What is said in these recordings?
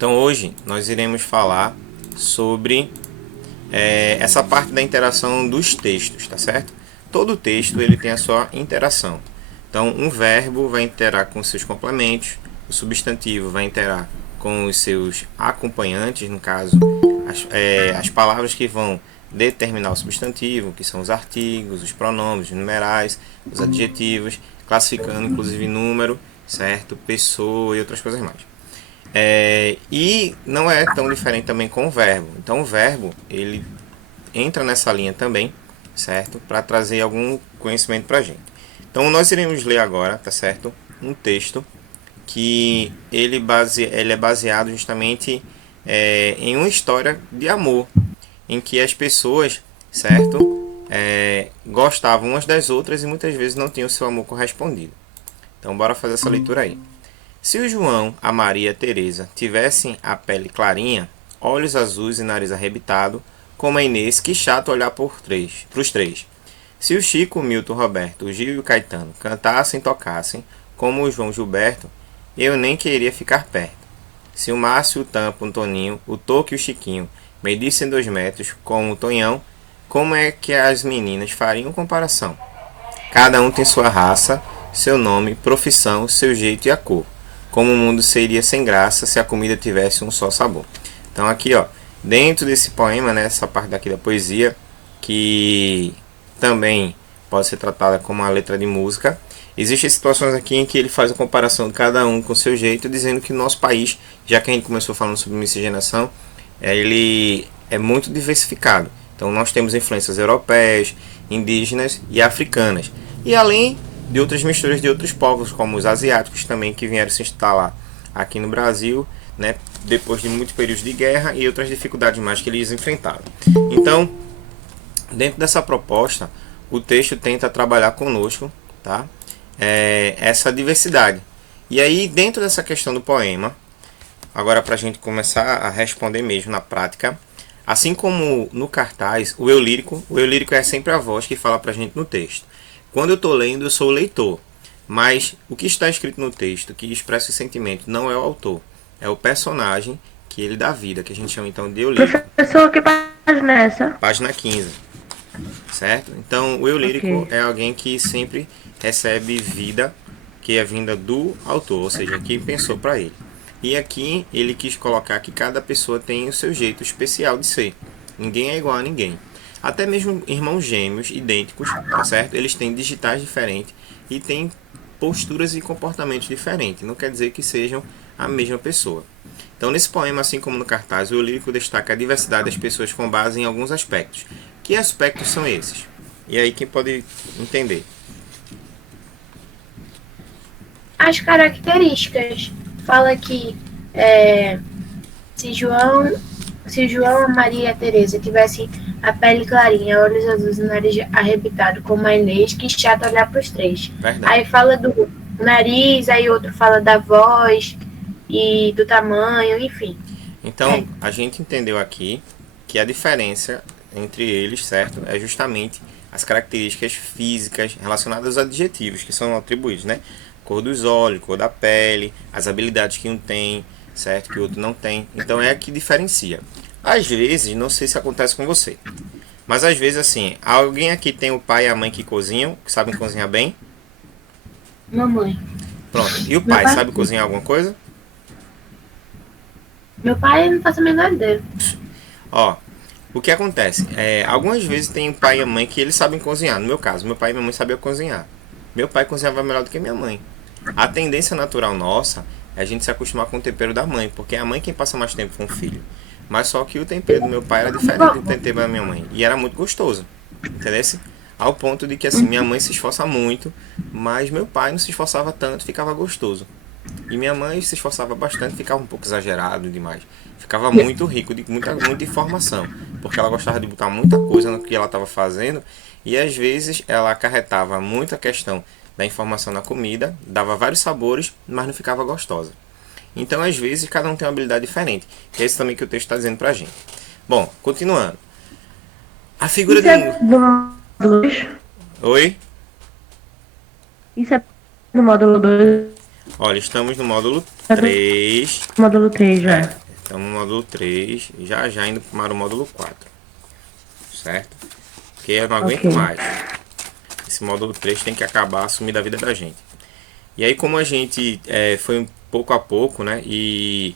Então hoje nós iremos falar sobre essa parte da interação dos textos, tá certo? Todo texto ele tem a sua interação. Então um verbo vai interar com seus complementos, o substantivo vai interar com os seus acompanhantes, no caso as palavras que vão determinar o substantivo, que são os artigos, os pronomes, os numerais, os adjetivos, classificando inclusive número, certo? Pessoa e outras coisas mais. E não é tão diferente também com o verbo. Então o verbo ele entra nessa linha também, certo? Para trazer algum conhecimento para a gente. Então nós iremos ler agora, tá certo? Um texto que ele é baseado justamente em uma história de amor, em que as pessoas, certo? Gostavam umas das outras e muitas vezes não tinham seu amor correspondido. Então bora fazer essa leitura aí. Se o João, a Maria e a Teresa tivessem a pele clarinha, olhos azuis e nariz arrebitado, como a Inês, que chato olhar pros três. Se o Chico, o Milton, o Roberto, o Gil e o Caetano cantassem e tocassem, como o João Gilberto, eu nem queria ficar perto. Se o Márcio, o Tampo, o Toninho, o Toco e o Chiquinho medissem 2 metros, como o Tonhão, como é que as meninas fariam comparação? Cada um tem sua raça, seu nome, profissão, seu jeito e a cor. Como o mundo seria sem graça se a comida tivesse um só sabor. Então aqui, ó, dentro desse poema, né, essa parte daqui da poesia, que também pode ser tratada como uma letra de música, existem situações aqui em que ele faz a comparação de cada um com seu jeito, dizendo que o nosso país, já que a gente começou falando sobre miscigenação, ele é muito diversificado. Então nós temos influências europeias, indígenas e africanas. E além de outras misturas de outros povos, como os asiáticos também, que vieram se instalar aqui no Brasil, né, depois de muitos períodos de guerra e outras dificuldades mais que eles enfrentaram. Então, dentro dessa proposta, o texto tenta trabalhar conosco, tá? Essa diversidade. E aí, dentro dessa questão do poema, agora para a gente começar a responder mesmo na prática, assim como no cartaz, o eu lírico é sempre a voz que fala para a gente no texto. Quando eu estou lendo, eu sou o leitor, mas o que está escrito no texto, que expressa o sentimento, não é o autor, é o personagem que ele dá vida, que a gente chama então de eu lírico. Professor, que página é essa? Página 15, certo? Então, o eu lírico Ok. é alguém que sempre recebe vida, que é vinda do autor, ou seja, quem pensou para ele. E aqui ele quis colocar que cada pessoa tem o seu jeito especial de ser. Ninguém é igual a ninguém. Até mesmo irmãos gêmeos idênticos, tá certo? Eles têm digitais diferentes e têm posturas e comportamentos diferentes. Não quer dizer que sejam a mesma pessoa. Então, nesse poema, assim como no cartaz, o eu lírico destaca a diversidade das pessoas com base em alguns aspectos. Que aspectos são esses? E aí, quem pode entender? As características. Fala que é, se João, se João, a Maria e a Teresa tivessem a pele clarinha, olhos azuis e nariz arrebitado, como a Inês, que chato olhar para os 3. Verdade. Aí fala do nariz, aí outro fala da voz e do tamanho, enfim. Então, a gente entendeu aqui que a diferença entre eles, certo, é justamente as características físicas relacionadas aos adjetivos que são atribuídos, né? Cor dos olhos, cor da pele, as habilidades que um tem, certo, que o outro não tem. Então é a que diferencia. Às vezes, não sei se acontece com você, mas às vezes assim, alguém aqui tem o pai e a mãe que cozinham, que sabem cozinhar bem? Mamãe. Pronto. E o Meu pai pai, sabe cozinhar alguma coisa? meu pai não faço a menor ideia. Ó, o que acontece? Algumas vezes tem o pai e a mãe que eles sabem cozinhar. No meu caso, meu pai e minha mãe sabiam cozinhar. Meu pai cozinhava melhor do que minha mãe. A tendência natural nossa é a gente se acostumar com o tempero da mãe, porque é a mãe quem passa mais tempo com o filho. Mas só que o tempero do meu pai era diferente do tempero da minha mãe. E era muito gostoso. Entendeu? Ao ponto de que assim, minha mãe se esforça muito, mas meu pai não se esforçava tanto, ficava gostoso. E minha mãe se esforçava bastante, ficava um pouco exagerado demais. Ficava muito rico, de muita informação. Porque ela gostava de botar muita coisa no que ela estava fazendo. E às vezes ela acarretava muita questão da informação na comida, dava vários sabores, mas não ficava gostosa. Então, às vezes, cada um tem uma habilidade diferente. Que é isso também que o texto está dizendo pra gente. Bom, continuando. A figura Isso de é um. do módulo 2? Oi? Isso é do módulo 2? Olha, estamos no módulo É do 3. módulo 3 já. Estamos no módulo 3, já já indo para o módulo 4, certo? Porque eu não aguento mais. Esse módulo 3 tem que acabar, assumir da vida da gente. E aí, como a gente foi pouco a pouco, né? E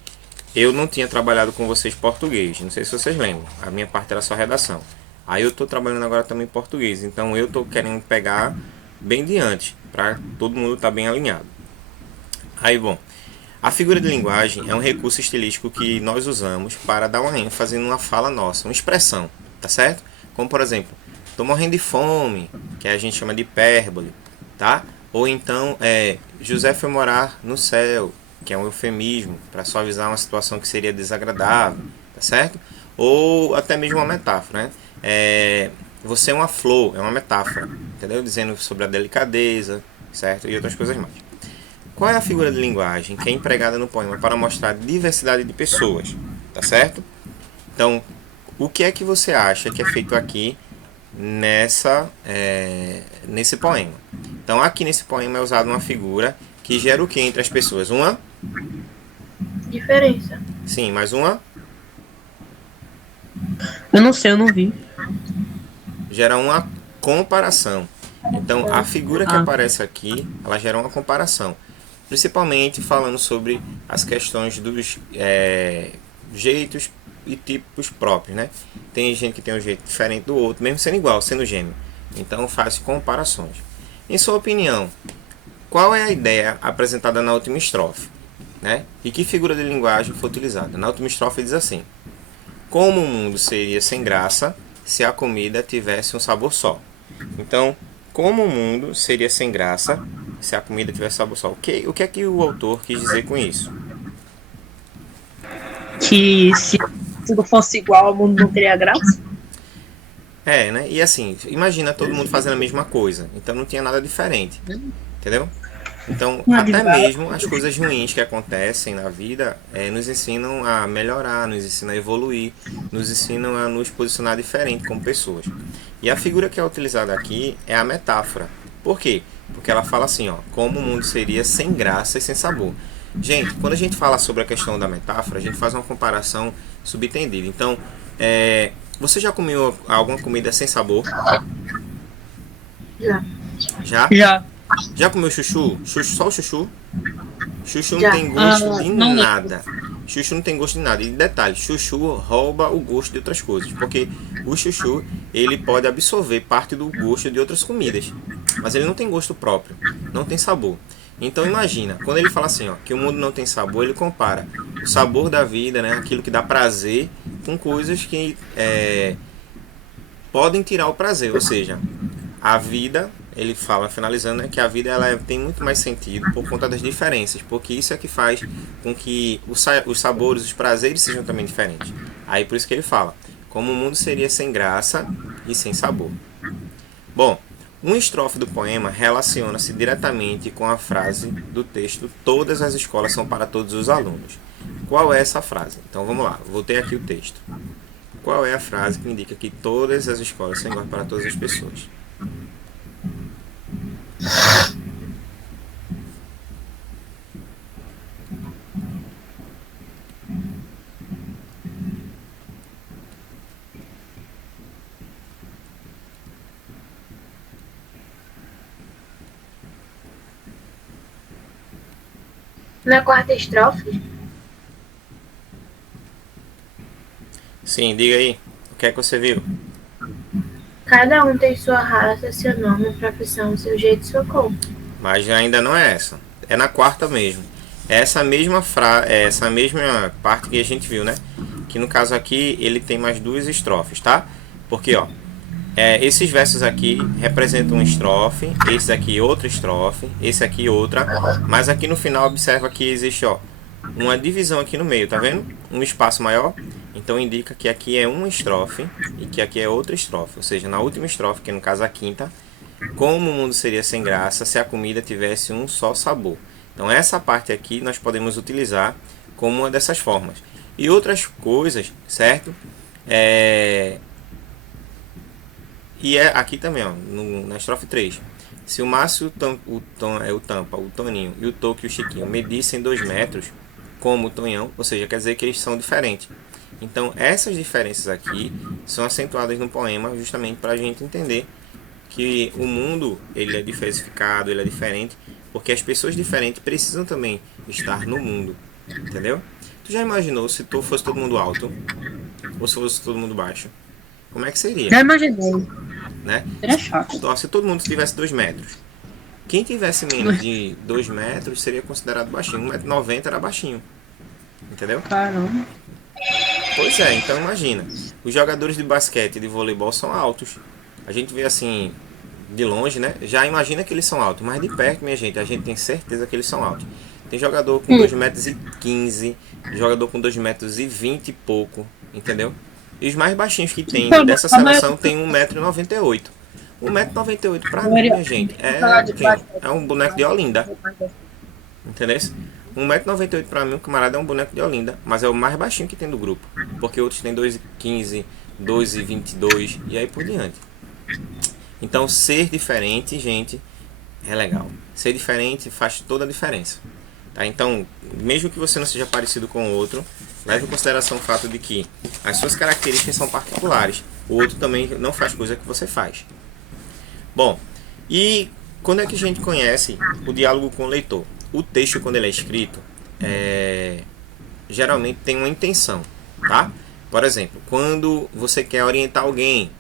eu não tinha trabalhado com vocês português, não sei se vocês lembram. A minha parte era só redação. Aí eu tô trabalhando agora também em português, então eu tô querendo pegar bem diante, para todo mundo estar bem alinhado. Aí, bom, a figura de linguagem é um recurso estilístico que nós usamos para dar uma ênfase numa fala nossa, uma expressão, tá certo? Como, por exemplo, tô morrendo de fome, que a gente chama de hipérbole, tá? Ou então, José foi morar no céu, que é um eufemismo para suavizar uma situação que seria desagradável, tá certo? Ou até mesmo uma metáfora, né? Você é uma flor, é uma metáfora, entendeu? Dizendo sobre a delicadeza, certo? E outras coisas mais. Qual é a figura de linguagem que é empregada no poema para mostrar a diversidade de pessoas, tá certo? Então, o que é que você acha que é feito aqui nesse poema? Então, aqui nesse poema é usada uma figura que gera o que entre as pessoas? Uma Diferença. Sim, mais uma Eu não sei, eu não vi. gera uma comparação. Então, a figura que aparece aqui, ela gera uma comparação. Principalmente falando sobre as questões dos jeitos e tipos próprios, né? Tem gente que tem um jeito diferente do outro, mesmo sendo igual, sendo gêmeo. Então, faz comparações. Em sua opinião, qual é a ideia apresentada na última estrofe, né? E que figura de linguagem foi utilizada? Na última estrofe diz assim: como o mundo seria sem graça se a comida tivesse um sabor só. Então, como o mundo seria sem graça se a comida tivesse sabor só? O que é que o autor quis dizer com isso? Que se tudo fosse igual, o mundo não teria graça. Né? E assim, imagina todo mundo fazendo a mesma coisa. Então não tinha nada diferente. Entendeu? Então, até mesmo as coisas ruins que acontecem na vida nos ensinam a melhorar, nos ensinam a evoluir, nos ensinam a nos posicionar diferente como pessoas. E a figura que é utilizada aqui é a metáfora. Por quê? Porque ela fala assim, ó, como o mundo seria sem graça e sem sabor. Gente, quando a gente fala sobre a questão da metáfora, a gente faz uma comparação subentendida. Então, você já comeu alguma comida sem sabor? Já. Já? Já. Já comeu chuchu? Só o chuchu? Chuchu não Já. tem gosto de não nada. Chuchu não tem gosto de nada. E detalhe, chuchu rouba o gosto de outras coisas. Porque o chuchu, ele pode absorver parte do gosto de outras comidas. Mas ele não tem gosto próprio. Não tem sabor. Então imagina, quando ele fala assim, ó, que o mundo não tem sabor, ele compara o sabor da vida, né, aquilo que dá prazer, com coisas que podem tirar o prazer. Ou seja, a vida, ele fala, finalizando, né, que a vida tem muito mais sentido por conta das diferenças, porque isso é que faz com que os sabores, os prazeres sejam também diferentes. Aí por isso que ele fala, como o mundo seria sem graça e sem sabor. Bom, uma estrofe do poema relaciona-se diretamente com a frase do texto todas as escolas são para todos os alunos. Qual é essa frase? Então vamos lá, voltei aqui o texto. Qual é a frase que indica que todas as escolas são iguais para todas as pessoas? Na quarta estrofe, Sim, diga aí, o que é que você viu? cada um tem sua raça, seu nome, profissão, seu jeito, sua cor. Mas ainda não é essa. É na quarta mesmo. É essa mesma parte que a gente viu, né? Que no caso aqui ele tem mais duas estrofes, tá? Porque, ó, esses versos aqui representam uma estrofe, esse aqui outra estrofe, esse aqui outra, mas aqui no final observa que existe, ó, uma divisão aqui no meio, tá vendo? Um espaço maior, então indica que aqui é uma estrofe e que aqui é outra estrofe, ou seja, na última estrofe, que no caso a quinta, como o mundo seria sem graça se a comida tivesse um só sabor. Então essa parte aqui nós podemos utilizar como uma dessas formas. E outras coisas, certo? E aqui também, ó, na estrofe 3. Se o Márcio, o Tampa, o Toninho e o Toque e o Chiquinho medissem 2 metros, como o Tonhão, ou seja, quer dizer que eles são diferentes. Então, essas diferenças aqui são acentuadas no poema justamente para a gente entender que o mundo ele é diversificado, ele é diferente, porque as pessoas diferentes precisam também estar no mundo, entendeu? Tu já imaginou se tu fosse todo mundo alto ou se fosse todo mundo baixo? Como é que seria, Já imaginei. né? Seria chato. Então, se todo mundo tivesse 2 metros, quem tivesse menos de 2 metros seria considerado baixinho. 1,90 m era baixinho, entendeu? Caramba. Pois é, então imagina. Os jogadores de basquete e de voleibol são altos. A gente vê assim, de longe, né? Já imagina que eles são altos. Mas de perto, minha gente, a gente tem certeza que eles são altos. Tem jogador com 2,15 m, jogador com 2,20 m e pouco, entendeu? E os mais baixinhos que tem dessa seleção tem 1,98 m. 1,98 m pra mim, minha gente, é um boneco de Olinda. Entendeu? 1,98 m pra mim, o camarada é um boneco de Olinda, mas é o mais baixinho que tem do grupo. Porque outros tem 2,15, 2,22 e aí por diante. Então, ser diferente, gente, é legal. Ser diferente faz toda a diferença. Tá? Então, mesmo que você não seja parecido com o outro, leve em consideração o fato de que as suas características são particulares. O outro também não faz coisa que você faz. Bom, e quando é que a gente conhece o diálogo com o leitor? O texto, quando ele é escrito, geralmente tem uma intenção, tá? Por exemplo, quando você quer orientar alguém,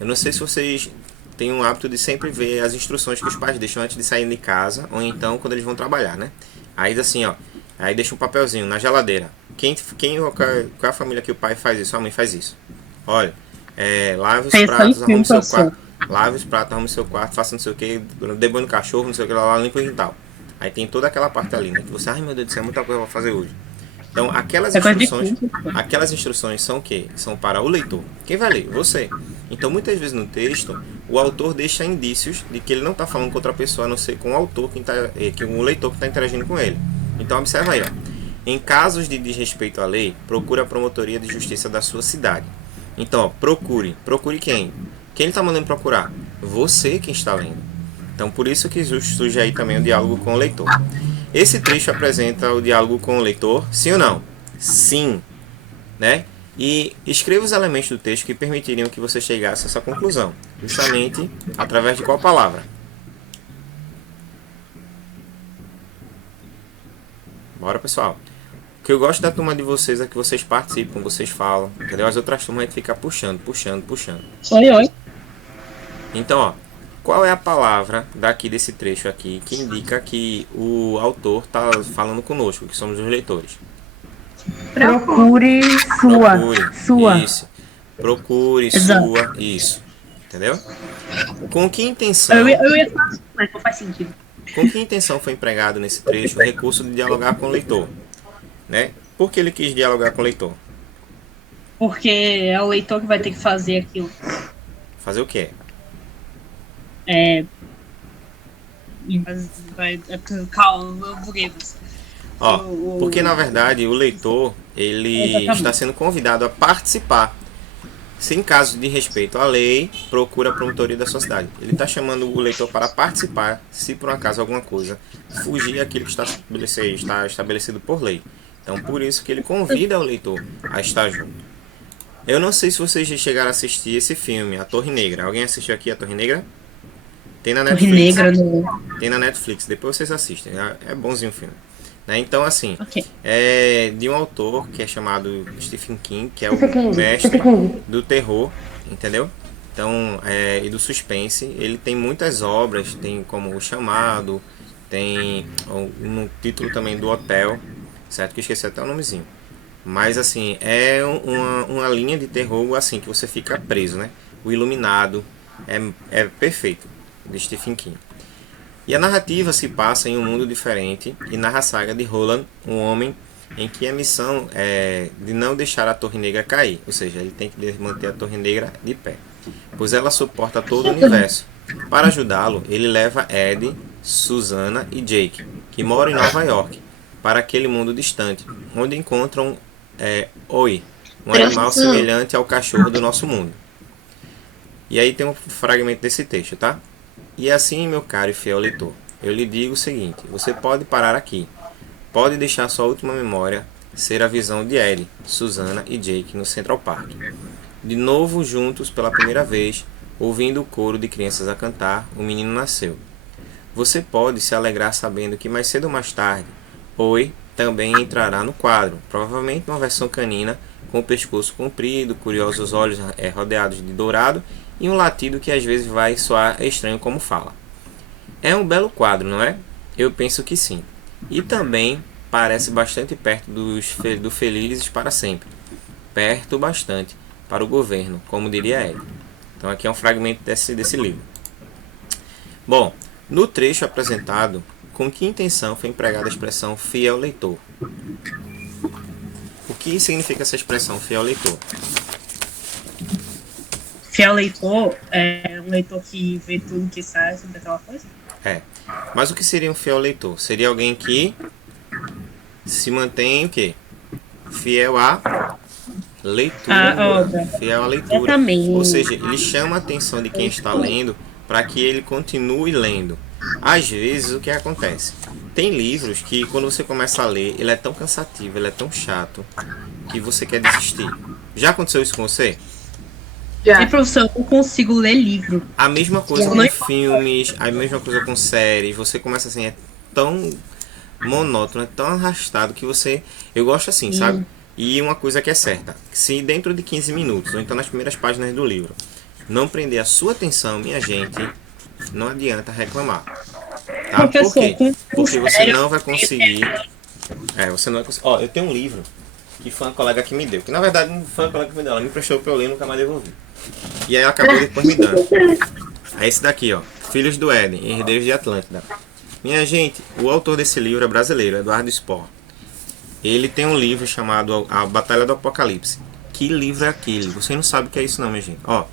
eu não sei se vocês têm o hábito de sempre ver as instruções que os pais deixam antes de sair de casa, ou então quando eles vão trabalhar, né? Aí assim, ó, aí deixa um papelzinho na geladeira. Qual é a família que o pai faz isso? A mãe faz isso. Olha, lave os pratos, arrume seu quarto. Lave os pratos, arrume seu quarto, faça não sei o que, dê banho no cachorro, não sei o que, lá, limpa o quintal. Aí tem toda aquela parte ali, né? Que você, ai meu Deus do céu, muita coisa pra fazer hoje. Então, aquelas instruções são o quê? São para o leitor. Quem vai ler? Você. Então, muitas vezes no texto, o autor deixa indícios de que ele não está falando com outra pessoa, a não ser com o autor, que o leitor que está interagindo com ele. Então, observa aí, ó. Em casos de desrespeito à lei, procure a promotoria de justiça da sua cidade. Então, ó, procure. Procure quem? Quem ele está mandando procurar? Você quem está lendo. Então, por isso que surge aí também o diálogo com o leitor. Esse trecho apresenta o diálogo com o leitor, sim ou não? Sim. Né? E escreva os elementos do texto que permitiriam que você chegasse a essa conclusão. Justamente através de qual palavra? Bora, pessoal. O que eu gosto da turma de vocês é que vocês participam, vocês falam. Entendeu? As outras turmas a gente fica puxando. Oi, oi. Então, ó. Qual é a palavra daqui desse trecho aqui que indica que o autor está falando conosco, que somos os leitores? Procure sua. Isso. Procure Exato. sua. Isso. Entendeu? Com que intenção? Eu ia falar assim, mas não faz sentido. Com que intenção foi empregado nesse trecho o recurso de dialogar com o leitor? Né? Por que ele quis dialogar com o leitor? Porque é o leitor que vai ter que fazer aquilo. Fazer o quê? Calma, eu buguei você. Ó, porque na verdade o leitor ele está sendo convidado a participar. Se em caso de respeito à lei, procura a promotoria da sua cidade. Ele está chamando o leitor para participar, se por um acaso alguma coisa fugir aquilo que está estabelecido por lei. Então por isso que ele convida o leitor a estar junto. Eu não sei se vocês já chegaram a assistir esse filme, A Torre Negra. Alguém assistiu aqui A Torre Negra? Tem na Netflix. Tem na Netflix, depois vocês assistem. É bonzinho o filme. Né? Então, assim, é de um autor que é chamado Stephen King, que é o mestre do terror, entendeu? Então, e do suspense. Ele tem muitas obras, tem como O Chamado, tem no título também do Hotel, certo? Que eu esqueci até o nomezinho. Mas, assim, é uma linha de terror, assim, que você fica preso, né? O Iluminado é perfeito, de Stephen King. E a narrativa se passa em um mundo diferente e narra a saga de Roland, um homem em que a missão é de não deixar a Torre Negra cair, ou seja, ele tem que manter a Torre Negra de pé, pois ela suporta todo o universo. Para ajudá-lo, ele leva Ed, Susana e Jake, que moram em Nova York, para aquele mundo distante, onde encontram Oi, um animal semelhante ao cachorro do nosso mundo. E aí tem um fragmento desse texto, tá? E assim, meu caro e fiel leitor, eu lhe digo o seguinte: você pode parar aqui, pode deixar sua última memória ser a visão de Ellie, Susana e Jake no Central Park. De novo juntos pela primeira vez, ouvindo o coro de crianças a cantar, o menino nasceu. Você pode se alegrar sabendo que mais cedo ou mais tarde, Oi também entrará no quadro, provavelmente uma versão canina com o pescoço comprido, curiosos olhos rodeados de dourado e um latido que às vezes vai soar estranho como fala. É um belo quadro, não é? Eu penso que sim. E também parece bastante perto do Felizes para Sempre. Perto bastante para o governo, como diria ele. Então aqui é um fragmento desse livro. Bom, no trecho apresentado, com que intenção foi empregada a expressão fiel leitor? O que significa essa expressão fiel leitor? Fiel leitor é um leitor que vê tudo que sai sobre aquela coisa? É. Mas o que seria um fiel leitor? Seria alguém que se mantém o quê? Fiel à leitura. Fiel à leitura. Exatamente. Ou seja, ele chama a atenção de quem está lendo para que ele continue lendo. Às vezes o que acontece? Tem livros que quando você começa a ler, ele é tão cansativo, ele é tão chato, que você quer desistir. Já aconteceu isso com você? Já. E professor, eu não consigo ler livro. A mesma coisa com filmes, a mesma coisa com séries. Você começa assim, é tão monótono, é tão arrastado que você... Eu gosto assim, sabe? E uma coisa que é certa, se dentro de 15 minutos, ou então nas primeiras páginas do livro, não prender a sua atenção, minha gente, não adianta reclamar. Tá? Por quê? Porque você não vai conseguir... você não vai conseguir... Ó, eu tenho um livro que foi uma colega que me deu. Que na verdade não foi uma colega que me deu, ela me emprestou pra eu ler e nunca mais devolvi. E aí ela acabou depois me dando. É esse daqui, ó. Filhos do Éden, Herdeiros de Atlântida. Minha gente, o autor desse livro é brasileiro, Eduardo Spohr. Ele tem um livro chamado A Batalha do Apocalipse. Que livro é aquele? Você não sabe o que é isso não, minha gente. Ó,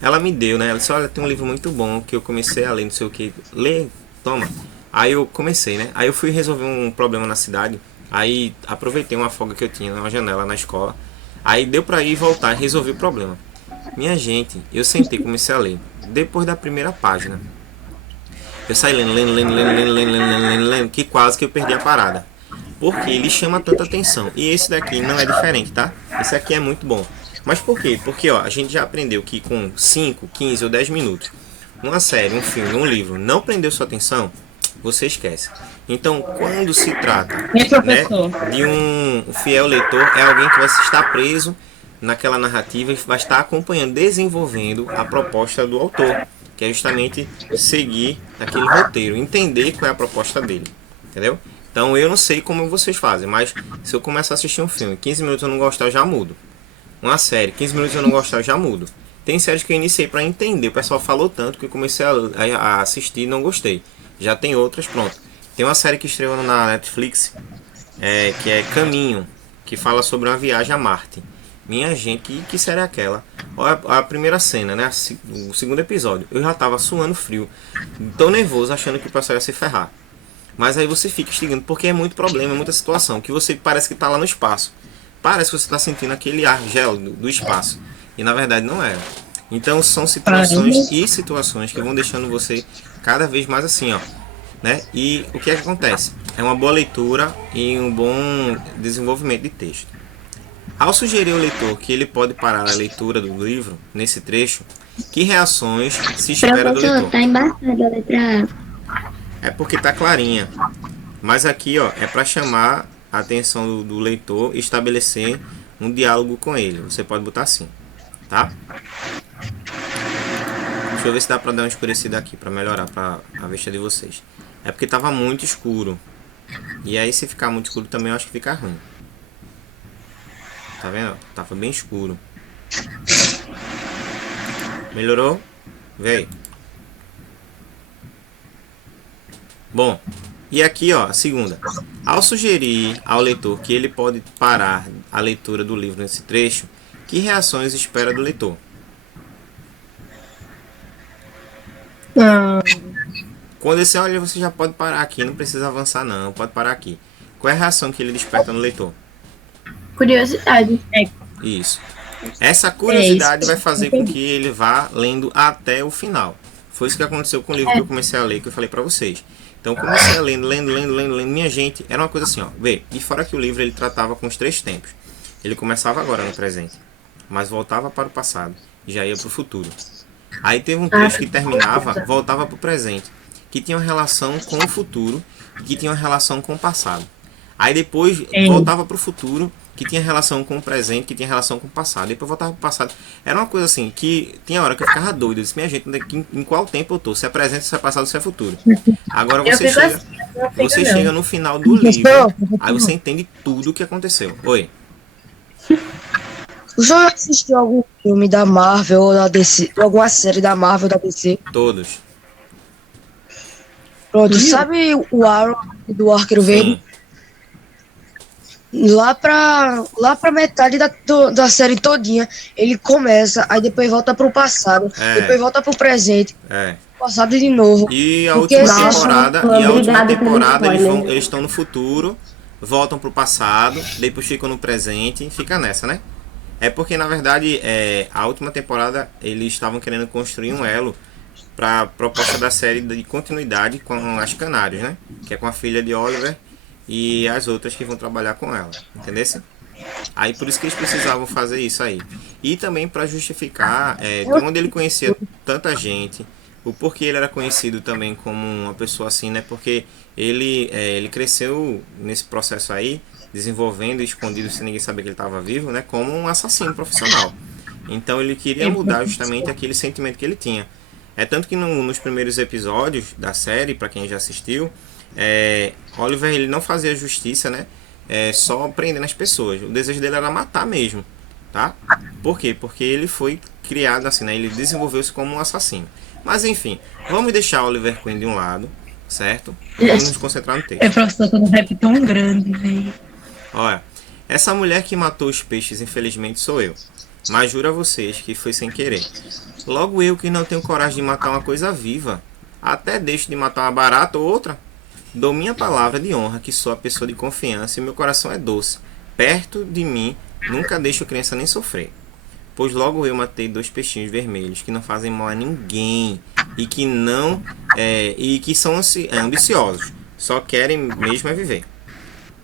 ela me deu, né? Ela disse, olha, tem um livro muito bom que eu comecei a ler, não sei o que. Lê, toma. Aí eu comecei, né? Aí eu fui resolver um problema na cidade. Aí aproveitei uma folga que eu tinha numa janela na escola. Aí deu pra ir voltar e resolver o problema. Minha gente, eu sentei e comecei a ler. Depois da primeira página, eu saí lendo, que quase que eu perdi a parada. Porque ele chama tanta atenção. E esse daqui não é diferente, tá? Esse aqui é muito bom. Mas por quê? Porque ó, a gente já aprendeu que com 5, 15 ou 10 minutos, uma série, um filme, um livro não prendeu sua atenção, você esquece. Então, quando se trata, né, de um fiel leitor, é alguém que vai estar preso naquela narrativa e vai estar acompanhando, desenvolvendo a proposta do autor, que é justamente seguir aquele roteiro, entender qual é a proposta dele, entendeu? Então, eu não sei como vocês fazem, mas se eu começar a assistir um filme, 15 minutos eu não gostar, eu já mudo. Uma série, 15 minutos eu não gostar, eu já mudo. Tem séries que eu iniciei para entender, o pessoal falou tanto que eu comecei a assistir e não gostei. Já tem outras, pronto. Tem uma série que estreou na Netflix, que é Caminho, que fala sobre uma viagem a Marte. Minha gente, que série é aquela? Olha a primeira cena, né? O segundo episódio. Eu já tava suando frio, tão nervoso, achando que o pessoal ia se ferrar. Mas aí você fica instigando, porque é muito problema, é muita situação, que você parece que tá lá no espaço. Parece que você está sentindo aquele ar gélido do espaço. E na verdade não é. Então são situações e situações que vão deixando você cada vez mais assim, ó. Né? E o que é que acontece? É uma boa leitura e um bom desenvolvimento de texto. Ao sugerir ao leitor que ele pode parar a leitura do livro, nesse trecho, que reações se espera do leitor? Tá embaçada a letra A. É porque tá clarinha. Mas aqui, ó, é para chamar a atenção do leitor e estabelecer um diálogo com ele. Você pode botar assim, tá? Deixa eu ver se dá para dar uma escurecida aqui, para melhorar para a vista de vocês. É porque tava muito escuro. E aí se ficar muito escuro também eu acho que fica ruim. Tá vendo? Tava bem escuro. Melhorou? Vê aí. Bom, e aqui ó, a segunda. Ao sugerir ao leitor que ele pode parar a leitura do livro nesse trecho, que reações espera do leitor? Quando ele diz, olha, você já pode parar aqui, não precisa avançar não, pode parar aqui. Qual é a reação que ele desperta no leitor? Curiosidade. Isso. Essa curiosidade vai fazer com que ele vá lendo até o final. Foi isso que aconteceu com o livro que eu comecei a ler, que eu falei pra vocês. Então comecei a lendo. Minha gente, era uma coisa assim, ó. Vê, e fora que o livro ele tratava com os 3 tempos. Ele começava agora no presente, mas voltava para o passado e já ia para o futuro. Aí teve um trecho que terminava, voltava para o presente, que tinha uma relação com o futuro e que tinha uma relação com o passado. Aí depois voltava para o futuro, que tinha relação com o presente, que tinha relação com o passado. Depois voltava para o passado. Era uma coisa assim, que tinha hora que eu ficava doido. Eu disse, minha gente, em qual tempo eu tô? Se é presente, se é passado, se é futuro. Agora você chega no final do livro, aí você entende tudo o que aconteceu. Oi. O senhor assistiu algum filme da Marvel ou da DC? Alguma série da Marvel ou da DC? Todos. Pronto, sabe o Arrow do Arqueiro Verde? Lá pra metade da série todinha, ele começa, aí depois volta pro passado, depois volta pro presente, passado de novo. E a última temporada, eles estão no futuro, voltam pro passado, depois ficam no presente, fica nessa, né? É porque, na verdade, a última temporada, eles estavam querendo construir um elo para a proposta da série de continuidade com as Canários, né? Que é com a filha de Oliver e as outras que vão trabalhar com ela, entendeu? Aí por isso que eles precisavam fazer isso aí. E também para justificar de onde ele conhecia tanta gente, o porquê ele era conhecido também como uma pessoa assim, né? Porque ele cresceu nesse processo aí, desenvolvendo, escondido sem ninguém saber que ele estava vivo, né? Como um assassino profissional. Então ele queria mudar justamente aquele sentimento que ele tinha. É tanto que nos primeiros episódios da série, para quem já assistiu, Oliver ele não fazia justiça, né? Só prendendo as pessoas. O desejo dele era matar mesmo, tá? Por quê? Porque ele foi criado assim, né? Ele desenvolveu-se como um assassino. Mas enfim, vamos deixar Oliver Queen de um lado, certo? Vamos nos concentrar no texto. Professor, um rap tão grande, velho. Olha, essa mulher que matou os peixes, infelizmente, sou eu. Mas juro a vocês que foi sem querer. Logo eu que não tenho coragem de matar uma coisa viva. Até deixo de matar uma barata ou outra. Dou minha palavra de honra que sou a pessoa de confiança e meu coração é doce. Perto de mim, nunca deixo criança nem sofrer. Pois logo eu matei 2 peixinhos vermelhos que não fazem mal a ninguém e que não e que são ambiciosos. Só querem mesmo viver.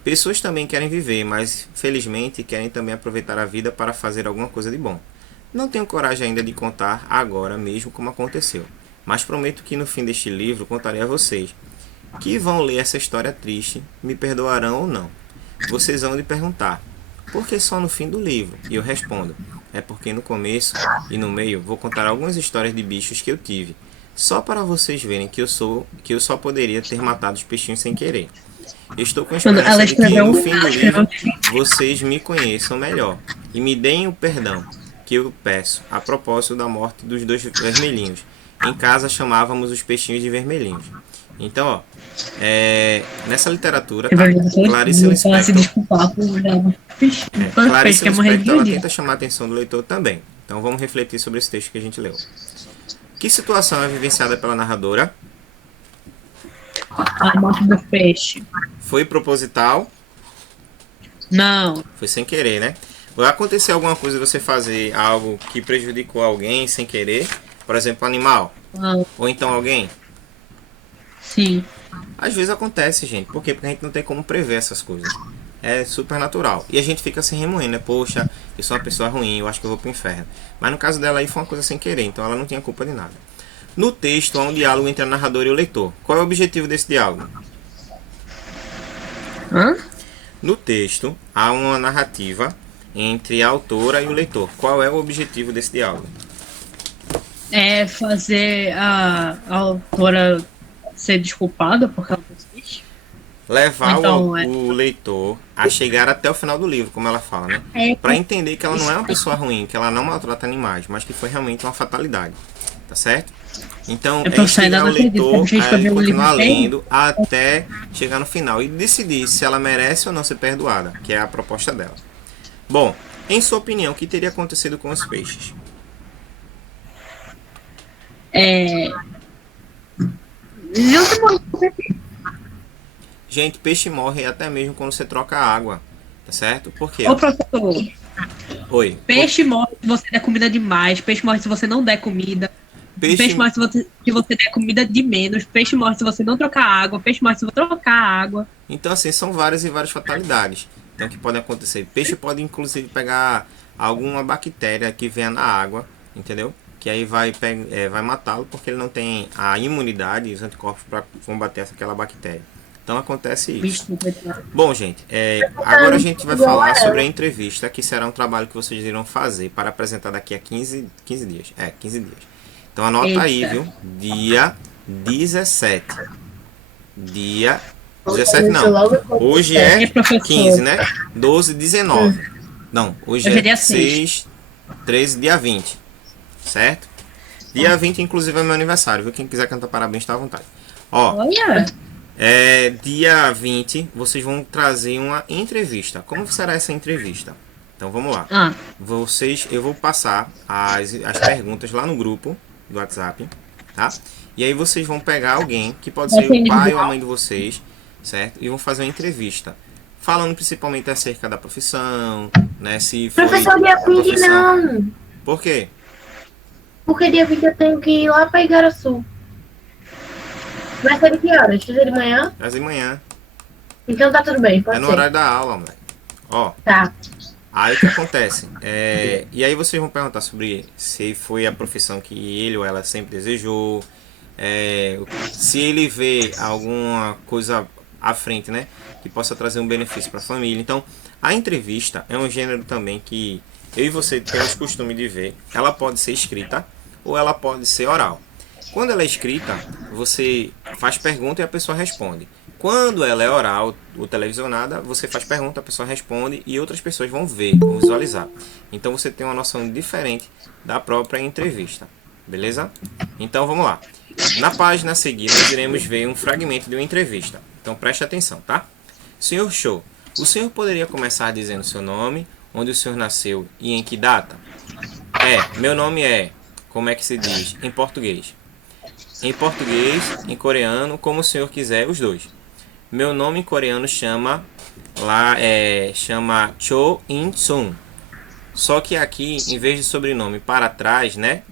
Pessoas também querem viver, mas felizmente querem também aproveitar a vida para fazer alguma coisa de bom. Não tenho coragem ainda de contar agora mesmo como aconteceu, mas prometo que no fim deste livro contarei a vocês, que vão ler essa história triste, me perdoarão ou não. Vocês vão me perguntar, por que só no fim do livro? E eu respondo, é porque no começo e no meio vou contar algumas histórias de bichos que eu tive, só para vocês verem que eu só poderia ter matado os peixinhos sem querer. Estou com esperança de que no fim do livro vocês me conheçam melhor e me deem o perdão que eu peço a propósito da morte dos 2 vermelhinhos. Em casa chamávamos os peixinhos de vermelhinhos. Então, ó, nessa literatura, tá? Clarice Lispector, ela tenta chamar a atenção do leitor também. Então vamos refletir sobre esse texto que a gente leu. Que situação é vivenciada pela narradora? A morte do peixe. Foi proposital? Não. Foi sem querer, né? Vai acontecer alguma coisa de você fazer algo que prejudicou alguém sem querer? Por exemplo, um animal? Não. Ou então alguém? Sim. Às vezes acontece, gente. Por quê? Porque a gente não tem como prever essas coisas. É super natural. E a gente fica se remoendo, né? Poxa, eu sou uma pessoa ruim, eu acho que eu vou pro inferno. Mas no caso dela aí foi uma coisa sem querer, então ela não tinha culpa de nada. No texto há um diálogo entre a narradora e o leitor. Qual é o objetivo desse diálogo? No texto há uma narrativa entre a autora e o leitor. Qual é o objetivo desse diálogo? É fazer a autora ser desculpada por causa dos bichos. Levar então, o leitor a chegar até o final do livro, como ela fala, né? Para entender que ela não é uma pessoa ruim, que ela não maltrata animais, mas que foi realmente uma fatalidade. Tá certo? Então, é instigar o leitor a ele continuar lendo até chegar no final e decidir se ela merece ou não ser perdoada, que é a proposta dela. Bom, em sua opinião, o que teria acontecido com os peixes? Gente, peixe morre até mesmo quando você troca a água, tá certo? Por quê? Ô, professor. Oi. Peixe morre se você der comida demais. Peixe morre se você não der comida. Peixe morre se você der comida de menos. Peixe morre se você não trocar água. Peixe morre se você trocar água. Então, assim, são várias e várias fatalidades. Então, que podem acontecer. Peixe pode, inclusive, pegar alguma bactéria que venha na água, entendeu? Que aí vai matá-lo porque ele não tem a imunidade e os anticorpos para combater aquela bactéria. Então, acontece isso. Bom, gente, agora a gente vai falar sobre a entrevista, que será um trabalho que vocês irão fazer para apresentar daqui a 15 dias. 15 dias. Então, anota aí, viu? Dia 17. Dia 17 não. Hoje é 15, né? 12, 19. Não, hoje é dia 6, 13, dia 20. Certo? Dia 20, inclusive, é meu aniversário, viu? Quem quiser cantar parabéns, está à vontade. Ó, Olha! dia 20, vocês vão trazer uma entrevista. Como será essa entrevista? Então, vamos lá. Eu vou passar as perguntas lá no grupo do WhatsApp, tá? E aí vocês vão pegar alguém, que pode ser o pai ou a mãe de vocês, certo? E vão fazer uma entrevista. Falando principalmente acerca da profissão, né? Se foi Professor, dia 20 não. Por quê? Porque dia 20 eu tenho que ir lá pra Igaraçu. Vai ser de que horas? De manhã? Às de manhã. Então tá tudo bem, pode É no ser. horário da aula, moleque. Ó. Tá. Aí o que acontece? E aí vocês vão perguntar sobre se foi a profissão que ele ou ela sempre desejou. Se ele vê alguma coisa à frente, né? Que possa trazer um benefício para a família. Então, a entrevista é um gênero também que eu e você temos costume de ver. Ela pode ser escrita ou ela pode ser oral. Quando ela é escrita, você faz pergunta e a pessoa responde. Quando ela é oral ou televisionada, você faz pergunta, a pessoa responde e outras pessoas vão ver, vão visualizar. Então você tem uma noção diferente da própria entrevista. Beleza? Então vamos lá. Na página a seguir, nós iremos ver um fragmento de uma entrevista. Então preste atenção, tá? Senhor Show, o senhor poderia começar dizendo seu nome, onde o senhor nasceu e em que data? Meu nome é... Como é que se diz? Em português. Em português, em coreano, como o senhor quiser, os dois. Meu nome em coreano chama Cho In-sun. Só que aqui, em vez de sobrenome para trás, né?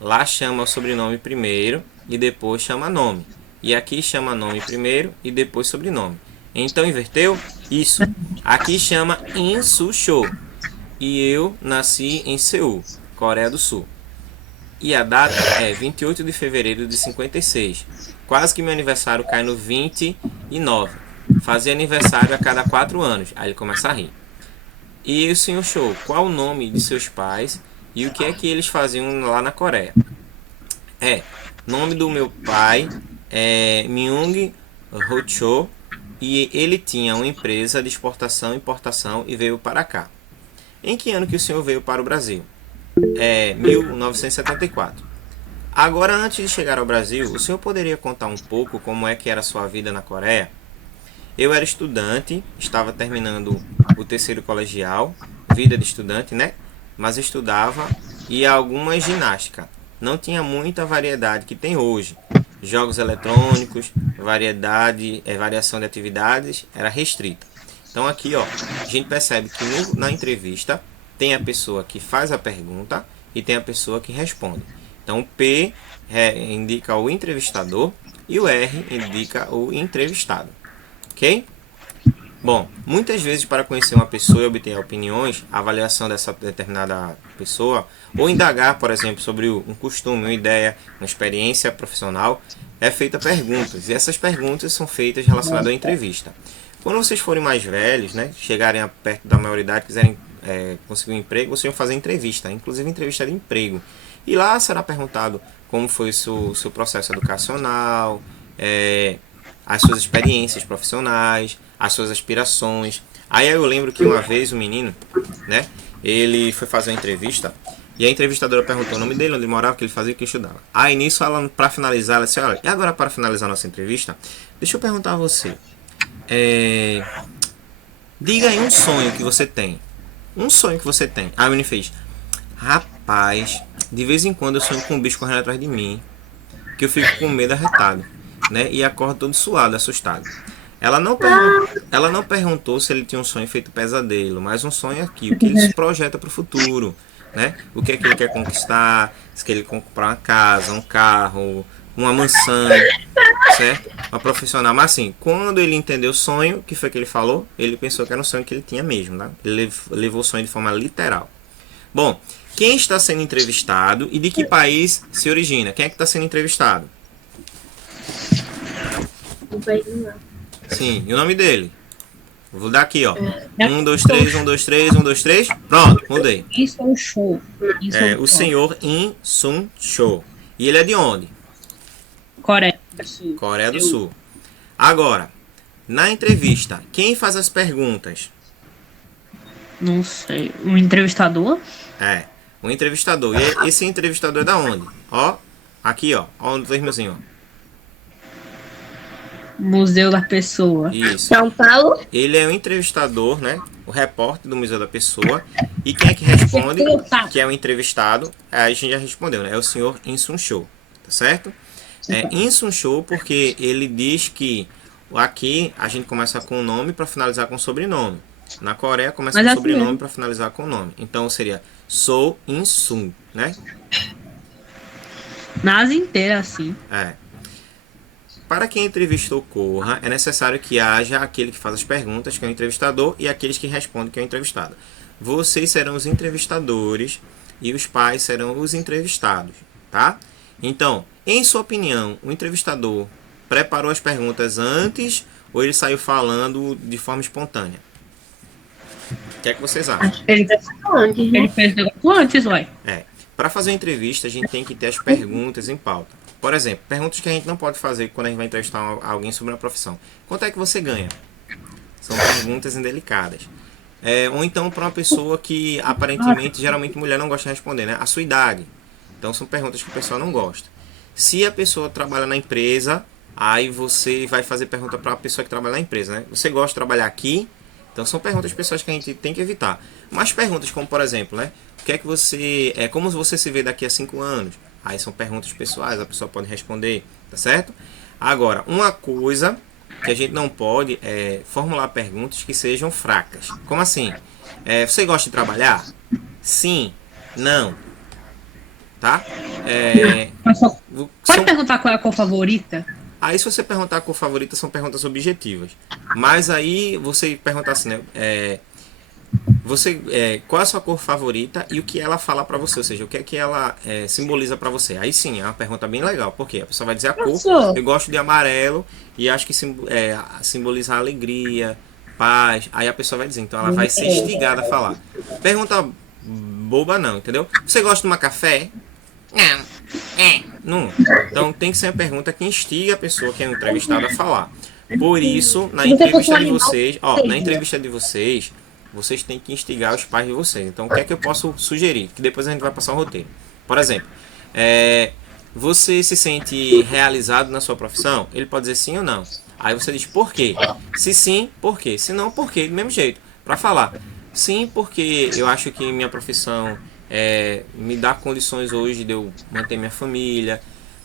Lá chama o sobrenome primeiro e depois chama nome. E aqui chama nome primeiro e depois sobrenome. Então inverteu? Isso. Aqui chama In-su Cho. E eu nasci em Seul, Coreia do Sul. E a data é 28 de fevereiro de 56. Quase que meu aniversário cai no 29. Fazia aniversário a cada 4 anos. Aí ele começa a rir. E o senhor Show, qual o nome de seus pais e o que é que eles faziam lá na Coreia? Nome do meu pai é Myung Ho Cho e ele tinha uma empresa de exportação e importação e veio para cá. Em que ano que o senhor veio para o Brasil? 1974. Agora, antes de chegar ao Brasil, o senhor poderia contar um pouco como é que era a sua vida na Coreia? Eu era estudante, estava terminando o terceiro colegial, vida de estudante, né? Mas eu estudava e alguma ginástica. Não tinha muita variedade que tem hoje. Jogos eletrônicos, variação de atividades, era restrita. Então aqui, ó, a gente percebe que na entrevista tem a pessoa que faz a pergunta e tem a pessoa que responde. Então o P indica o entrevistador e o R indica o entrevistado. Ok? Bom, muitas vezes para conhecer uma pessoa e obter opiniões, a avaliação dessa determinada pessoa, ou indagar, por exemplo, sobre um costume, uma ideia, uma experiência profissional, é feita perguntas. E essas perguntas são feitas relacionadas à entrevista. Quando vocês forem mais velhos, né, chegarem perto da maioridade, quiserem conseguir um emprego, vocês vão fazer entrevista, inclusive entrevista de emprego. E lá será perguntado como foi o seu processo educacional, as suas experiências profissionais, as suas aspirações. Aí eu lembro que uma vez o menino, né, ele foi fazer uma entrevista e a entrevistadora perguntou o nome dele, onde ele morava, o que ele fazia, o que ele estudava. Aí nisso, ela, para finalizar, ela disse: olha, e agora para finalizar a nossa entrevista, deixa eu perguntar a você. Diga aí um sonho que você tem. Um sonho que você tem. Aí o menino fez: rapaz, de vez em quando eu sonho com um bicho correndo atrás de mim, que eu fico com medo arretado, né? E acordo todo suado, assustado. Ela não perguntou se ele tinha um sonho feito pesadelo, mas um sonho aqui, o que ele se projeta para o futuro, né? O que é que ele quer conquistar, se ele quer comprar uma casa, um carro, uma mansão, certo? Uma profissional. Mas assim, quando ele entendeu o sonho, o que foi que ele falou? Ele pensou que era um sonho que ele tinha mesmo, tá? Ele levou o sonho de forma literal. Bom, quem está sendo entrevistado e de que país se origina? Quem é que está sendo entrevistado? Sim, e o nome dele? Vou dar aqui, ó. 1, 2, 3, 1, 2, 3, 1, 2, 3. Pronto, mudei. Isso é um show. O senhor In Sun Cho. E ele é de onde? Coreia do Sul. Coreia do Sul. Agora, na entrevista, quem faz as perguntas? Não sei. Um entrevistador? O entrevistador. E esse entrevistador é da onde? Ó, aqui, ó. Ó, o termozinho, ó. Museu da Pessoa. Isso. São Paulo? Ele é o entrevistador, né? O repórter do Museu da Pessoa. E quem é que responde? Que é o entrevistado. A gente já respondeu, né? É o senhor In Sun Cho. Tá certo? In Sun Cho porque ele diz que aqui a gente começa com o nome para finalizar com o sobrenome. Na Coreia começa com o sobrenome para finalizar com o nome. Então seria So In Sun, né? Nas inteiras, assim. Para que a entrevista ocorra, é necessário que haja aquele que faz as perguntas, que é o entrevistador, e aqueles que respondem, que é o entrevistado. Vocês serão os entrevistadores e os pais serão os entrevistados, tá? Então, em sua opinião, o entrevistador preparou as perguntas antes ou ele saiu falando de forma espontânea? O que é que vocês acham? Ele fez o negócio antes, ué. Para fazer uma entrevista, a gente tem que ter as perguntas em pauta. Por exemplo, perguntas que a gente não pode fazer quando a gente vai entrevistar alguém sobre uma profissão. Quanto é que você ganha? São perguntas indelicadas. Ou então para uma pessoa que aparentemente, geralmente mulher não gosta de responder, né? A sua idade. Então são perguntas que a pessoa não gosta. Se a pessoa trabalha na empresa, aí você vai fazer pergunta para a pessoa que trabalha na empresa, né? Você gosta de trabalhar aqui? Então são perguntas pessoais que a gente tem que evitar. Mas perguntas como, por exemplo, né? O que é que você... como você se vê daqui a 5 anos? Aí são perguntas pessoais, a pessoa pode responder, tá certo? Agora, uma coisa que a gente não pode é formular perguntas que sejam fracas. Como assim? Você gosta de trabalhar? Sim, não. Tá? Pode perguntar qual é a cor favorita? Aí se você perguntar a cor favorita, são perguntas objetivas. Mas aí você perguntar assim, né? Qual é a sua cor favorita e o que ela fala pra você, ou seja, o que é que ela simboliza pra você. Aí sim, é uma pergunta bem legal, porque a pessoa vai dizer a cor, eu gosto de amarelo e acho que simboliza alegria, paz, aí a pessoa vai dizer, então ela vai ser instigada a falar. Pergunta boba não, entendeu? Você gosta de tomar café? Não. Então tem que ser uma pergunta que instiga a pessoa que é entrevistada a falar. Por isso, na entrevista de vocês, vocês têm que instigar os pais de vocês. Então, o que é que eu posso sugerir? Que depois a gente vai passar um roteiro. Por exemplo, você se sente realizado na sua profissão? Ele pode dizer sim ou não. Aí você diz por quê? Se sim, por quê? Se não, por quê? Do mesmo jeito. Para falar, sim, porque eu acho que minha profissão me dá condições hoje de eu manter minha família.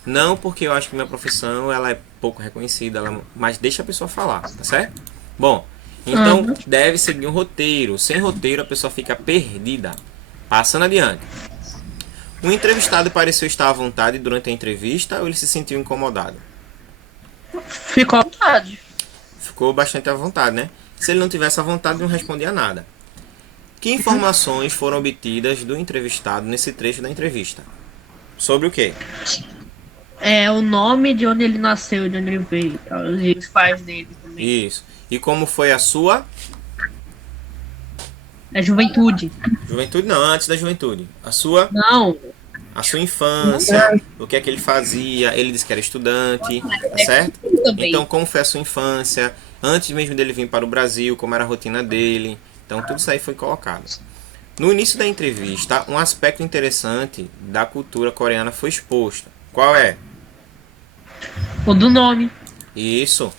Não porque eu acho que minha profissão ela é pouco reconhecida, mas deixa a pessoa falar, tá certo? Bom, então deve seguir um roteiro. Sem roteiro a pessoa fica perdida. Passando adiante. O entrevistado pareceu estar à vontade durante a entrevista ou ele se sentiu incomodado? Ficou à vontade. Ficou bastante à vontade, né? Se ele não tivesse à vontade, não respondia nada. Que informações foram obtidas do entrevistado nesse trecho da entrevista? Sobre o quê? O nome, de onde ele nasceu, de onde ele veio, os pais dele também. Isso. E como foi a sua? Juventude. Juventude não, antes da juventude. A sua? Não. A sua infância, o que é que ele fazia, ele disse que era estudante, tá certo? Então como foi a sua infância, antes mesmo dele vir para o Brasil, como era a rotina dele. Então tudo isso aí foi colocado. No início da entrevista, um aspecto interessante da cultura coreana foi exposto. Qual é? O do nome. Isso.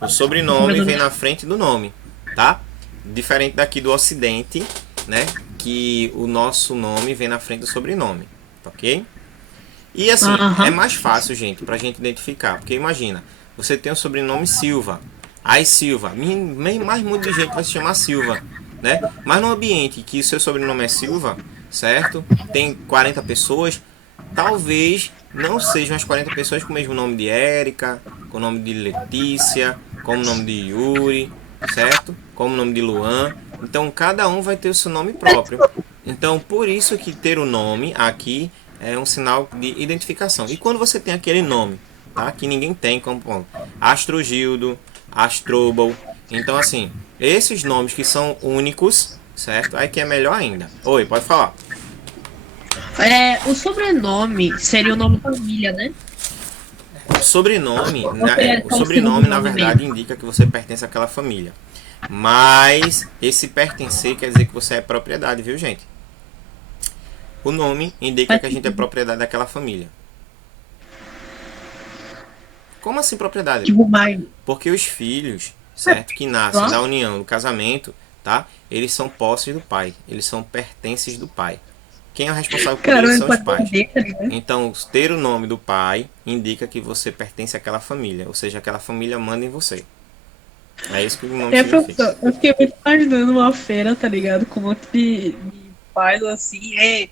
O sobrenome vem na frente do nome, tá? Diferente daqui do Ocidente, né? Que o nosso nome vem na frente do sobrenome, ok? E assim, é mais fácil, gente, pra gente identificar. Porque imagina, você tem o sobrenome Silva. Aí Silva, mais muito de gente vai se chamar Silva, né? Mas num ambiente que o seu sobrenome é Silva, certo? Tem 40 pessoas, talvez não sejam as 40 pessoas com o mesmo nome de Érica, com o nome de Letícia, com o nome de Yuri, certo? Com o nome de Luan. Então cada um vai ter o seu nome próprio. Então por isso que ter o nome aqui é um sinal de identificação. E quando você tem aquele nome, tá? Que ninguém tem, como Astrogildo, Astrobal. Então assim, esses nomes que são únicos, certo? Aí que é melhor ainda. Oi, pode falar. O sobrenome seria o nome da família, né? O sobrenome, na verdade, indica que você pertence àquela família. Mas esse pertencer quer dizer que você é propriedade, viu, gente? O nome indica que a gente é propriedade daquela família. Como assim propriedade? Porque os filhos, certo, que nascem da união, do casamento, tá? Eles são posses do pai. Eles são pertences do pai. Quem é o responsável por isso são os pais. Então, ter o nome do pai indica que você pertence àquela família. Ou seja, aquela família manda em você. É isso que o nome significa. Eu fiquei muito imaginando uma feira, tá ligado? Com um monte de pais assim.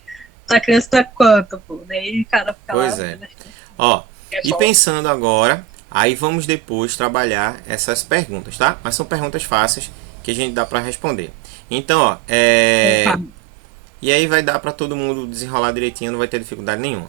A criança tá quanto, pô? Daí o cara fica pois lá. É. Ó, e pensando agora, aí vamos depois trabalhar essas perguntas, tá? Mas são perguntas fáceis que a gente dá pra responder. Então, ó, e aí vai dar para todo mundo desenrolar direitinho, não vai ter dificuldade nenhuma.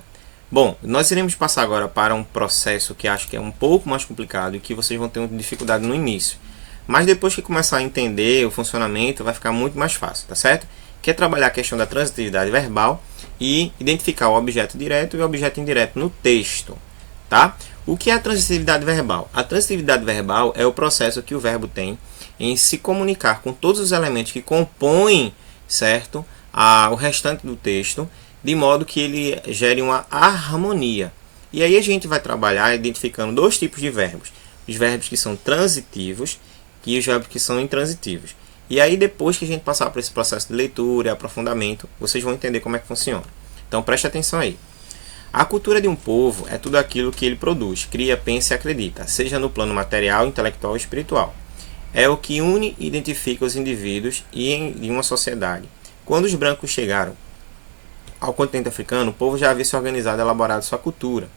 Bom, nós iremos passar agora para um processo que acho que é um pouco mais complicado e que vocês vão ter dificuldade no início. Mas depois que começar a entender o funcionamento, vai ficar muito mais fácil, tá certo? Que é trabalhar a questão da transitividade verbal e identificar o objeto direto e o objeto indireto no texto, tá? O que é a transitividade verbal? A transitividade verbal é o processo que o verbo tem em se comunicar com todos os elementos que compõem, certo? O restante do texto, de modo que ele gere uma harmonia. E aí a gente vai trabalhar identificando dois tipos de verbos. Os verbos que são transitivos e os verbos que são intransitivos. E aí depois que a gente passar por esse processo de leitura e aprofundamento, vocês vão entender como é que funciona. Então preste atenção aí. A cultura de um povo é tudo aquilo que ele produz, cria, pensa e acredita, seja no plano material, intelectual ou espiritual. É o que une e identifica os indivíduos em uma sociedade. Quando os brancos chegaram ao continente africano, o povo já havia se organizado e elaborado sua cultura.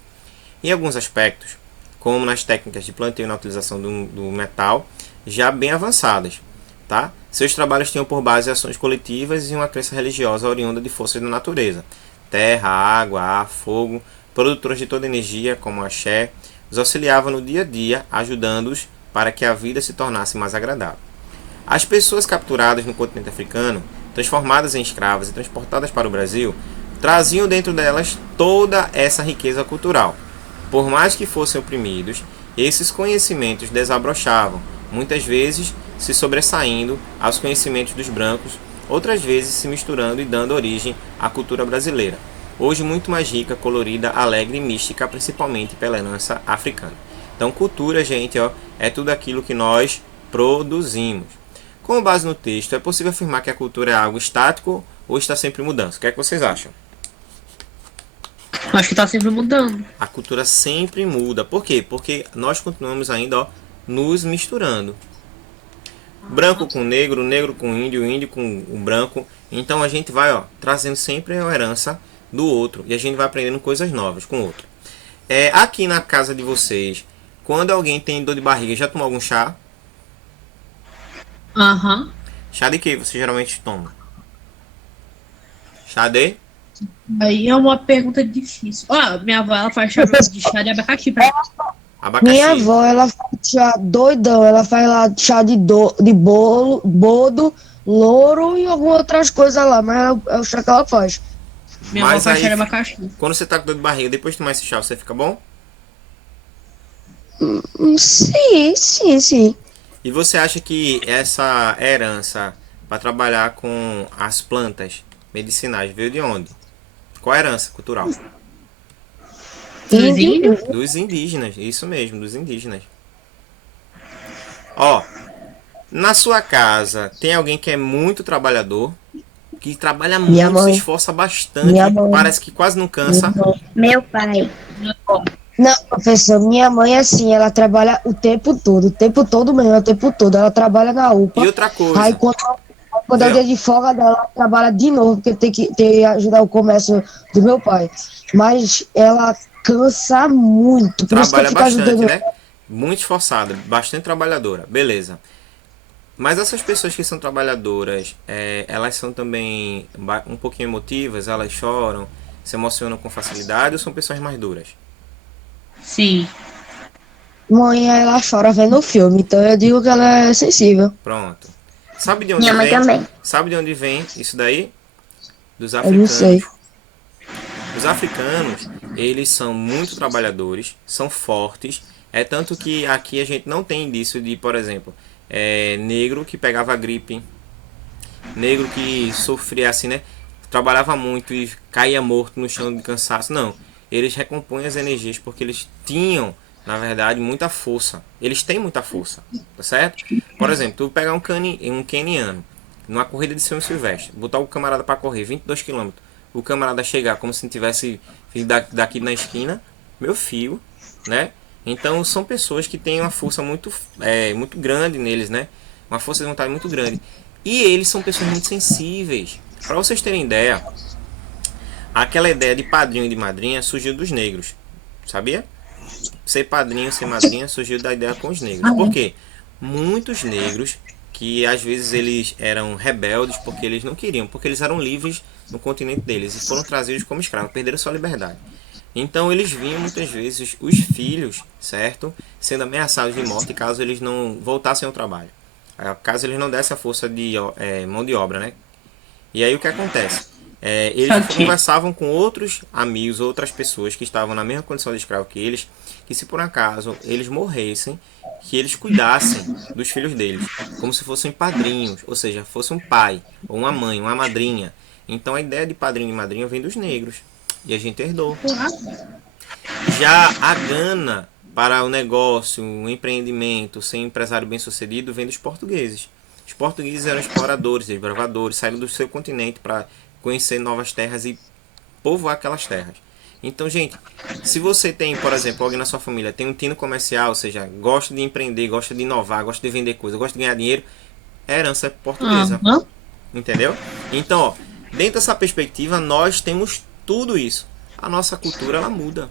Em alguns aspectos, como nas técnicas de plantio e na utilização do metal, já bem avançadas. Tá? Seus trabalhos tinham por base ações coletivas e uma crença religiosa oriunda de forças da natureza. Terra, água, ar, fogo, produtores de toda energia, como a axé, os auxiliavam no dia a dia, ajudando-os para que a vida se tornasse mais agradável. As pessoas capturadas no continente africano, transformadas em escravas e transportadas para o Brasil, traziam dentro delas toda essa riqueza cultural. Por mais que fossem oprimidos, esses conhecimentos desabrochavam, muitas vezes se sobressaindo aos conhecimentos dos brancos, outras vezes se misturando e dando origem à cultura brasileira, hoje muito mais rica, colorida, alegre e mística, principalmente pela herança africana. Então, cultura, gente, é tudo aquilo que nós produzimos. Com base no texto, é possível afirmar que a cultura é algo estático ou está sempre em mudança? O que é que vocês acham? Acho que está sempre mudando. A cultura sempre muda. Por quê? Porque nós continuamos ainda nos misturando. Branco com negro, negro com índio com o branco. Então a gente vai trazendo sempre a herança do outro. E a gente vai aprendendo coisas novas com o outro. Aqui na casa de vocês, quando alguém tem dor de barriga, já tomou algum chá? Aham. Chá de que você geralmente toma? Chá de? Aí é uma pergunta difícil. Minha avó, ela faz chá de abacaxi pra Abacaxi. Minha avó, ela faz chá doidão. Ela faz lá chá de bolo, bodo, louro e algumas outras coisas lá. Mas é o chá que ela faz. Minha avó faz chá de abacaxi. Quando você tá com dor de barriga, depois de tomar esse chá, você fica bom? Sim. E você acha que essa herança para trabalhar com as plantas medicinais veio de onde? Qual a herança cultural? Dos indígenas, isso mesmo, dos indígenas. Na sua casa, tem alguém que é muito trabalhador, que trabalha muito, se esforça bastante, parece que quase não cansa? Meu pai. Não, professor, minha mãe assim, ela trabalha o tempo todo mesmo, o tempo todo, ela trabalha na UPA. E outra coisa, aí quando Quando é o dia de folga dela, ela trabalha de novo, porque tem que ajudar o comércio do meu pai. Mas ela cansa muito. Por isso que eu Trabalha fico bastante, ajudando. né? Muito esforçada, bastante trabalhadora. Beleza. Mas essas pessoas que são trabalhadoras, elas são também um pouquinho emotivas, elas choram, se emocionam com facilidade ou são pessoas mais duras? Sim. Mãe, ela chora vendo o filme, então eu digo que ela é sensível. Pronto. Sabe de onde Minha mãe vem? também. Sabe de onde vem isso daí? Dos Eu não sei. africanos. Os africanos, eles são muito trabalhadores, são fortes. É tanto que aqui a gente não tem indício de, por exemplo, negro que pegava gripe, negro que sofria assim, né? Trabalhava muito e caía morto no chão de cansaço. Não. Eles recompõem as energias porque eles tinham, na verdade, muita força. Eles têm muita força, tá certo? Por exemplo, tu pegar um queniano numa corrida de São Silvestre, botar o camarada para correr 22 quilômetros, o camarada chegar como se não tivesse vindo daqui na esquina, meu filho, né? Então são pessoas que têm uma força muito grande neles, né? Uma força de vontade muito grande. E eles são pessoas muito sensíveis. Para vocês terem ideia, aquela ideia de padrinho e de madrinha surgiu dos negros, sabia? Ser padrinho, ser madrinha surgiu da ideia com os negros. Por quê? Muitos negros que às vezes eles eram rebeldes porque eles não queriam, porque eles eram livres no continente deles e foram trazidos como escravos, perderam sua liberdade. Então eles viam muitas vezes os filhos, certo, sendo ameaçados de morte caso eles não voltassem ao trabalho, caso eles não dessem a força de mão de obra, né? E aí o que acontece? Eles conversavam com outros amigos, outras pessoas que estavam na mesma condição de escravo que eles, que se por acaso eles morressem, que eles cuidassem dos filhos deles, como se fossem padrinhos, ou seja, fosse um pai, ou uma mãe, uma madrinha. Então a ideia de padrinho e madrinha vem dos negros, e a gente herdou. Já a gana para o negócio, o empreendimento, ser empresário bem sucedido, vem dos portugueses. Os portugueses eram exploradores, desbravadores, saíram do seu continente para conhecer novas terras e povoar aquelas terras. Então, gente, se você tem, por exemplo, alguém na sua família tem um tino comercial, ou seja, gosta de empreender, gosta de inovar, gosta de vender coisas, gosta de ganhar dinheiro, é herança portuguesa. Entendeu? Então, ó, dentro dessa perspectiva, nós temos tudo isso. A nossa cultura, ela muda.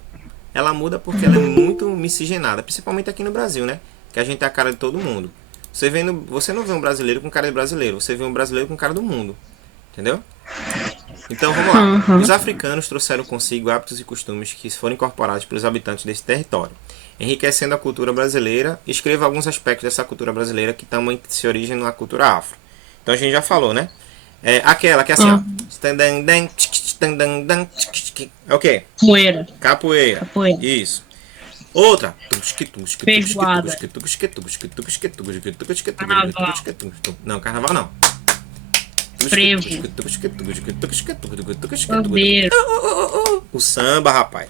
Ela muda porque ela é muito miscigenada, principalmente aqui no Brasil, né? Que a gente é a cara de todo mundo. Você não vê um brasileiro com cara de brasileiro, você vê um brasileiro com cara do mundo. Entendeu? Então vamos lá. Os africanos trouxeram consigo hábitos e costumes que foram incorporados pelos habitantes desse território, enriquecendo a cultura brasileira. Escreva alguns aspectos dessa cultura brasileira que também se originam na cultura afro. Então a gente já falou, né? Aquela que é assim, ó. É o quê? Capoeira. Isso. Outra. Feijoada. Não, carnaval não. Frevo. Bandeira. O samba, rapaz.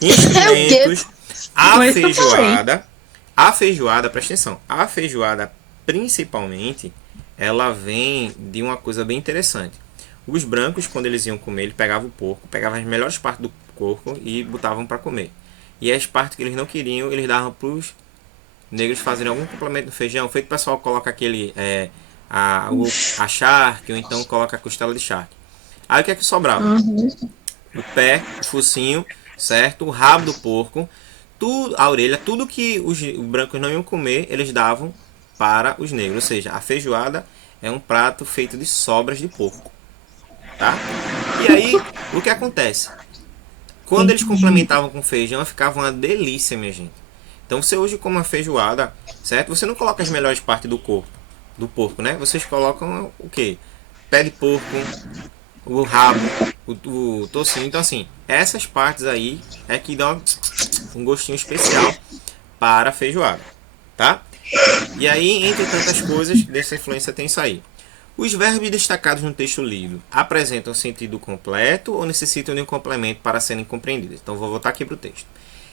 Instrumentos. A feijoada, presta atenção. A feijoada, principalmente, ela vem de uma coisa bem interessante. Os brancos, quando eles iam comer, eles pegavam o porco, pegavam as melhores partes do porco e botavam para comer. E as partes que eles não queriam, eles davam para os negros fazerem algum complemento no feijão. Feito o pessoal coloca aquele a charque, ou então coloca a costela de charque. Aí o que é que sobrava? O pé, o focinho, certo? O rabo do porco, tudo, a orelha, tudo que os brancos não iam comer, eles davam para os negros. Ou seja, a feijoada é um prato feito de sobras de porco, tá? E aí, o que acontece? Quando eles complementavam com feijão, ficava uma delícia, minha gente. Então você hoje come uma feijoada, certo? Você não coloca as melhores partes do porco, né? Vocês colocam o quê? Pé de porco, o rabo, o tocinho. Então assim, essas partes aí é que dão um gostinho especial para a feijoada, tá? E aí, entre tantas coisas, dessa influência tem isso aí. Os verbos destacados no texto lido apresentam sentido completo ou necessitam de um complemento para serem compreendidos? Então vou voltar aqui para o texto.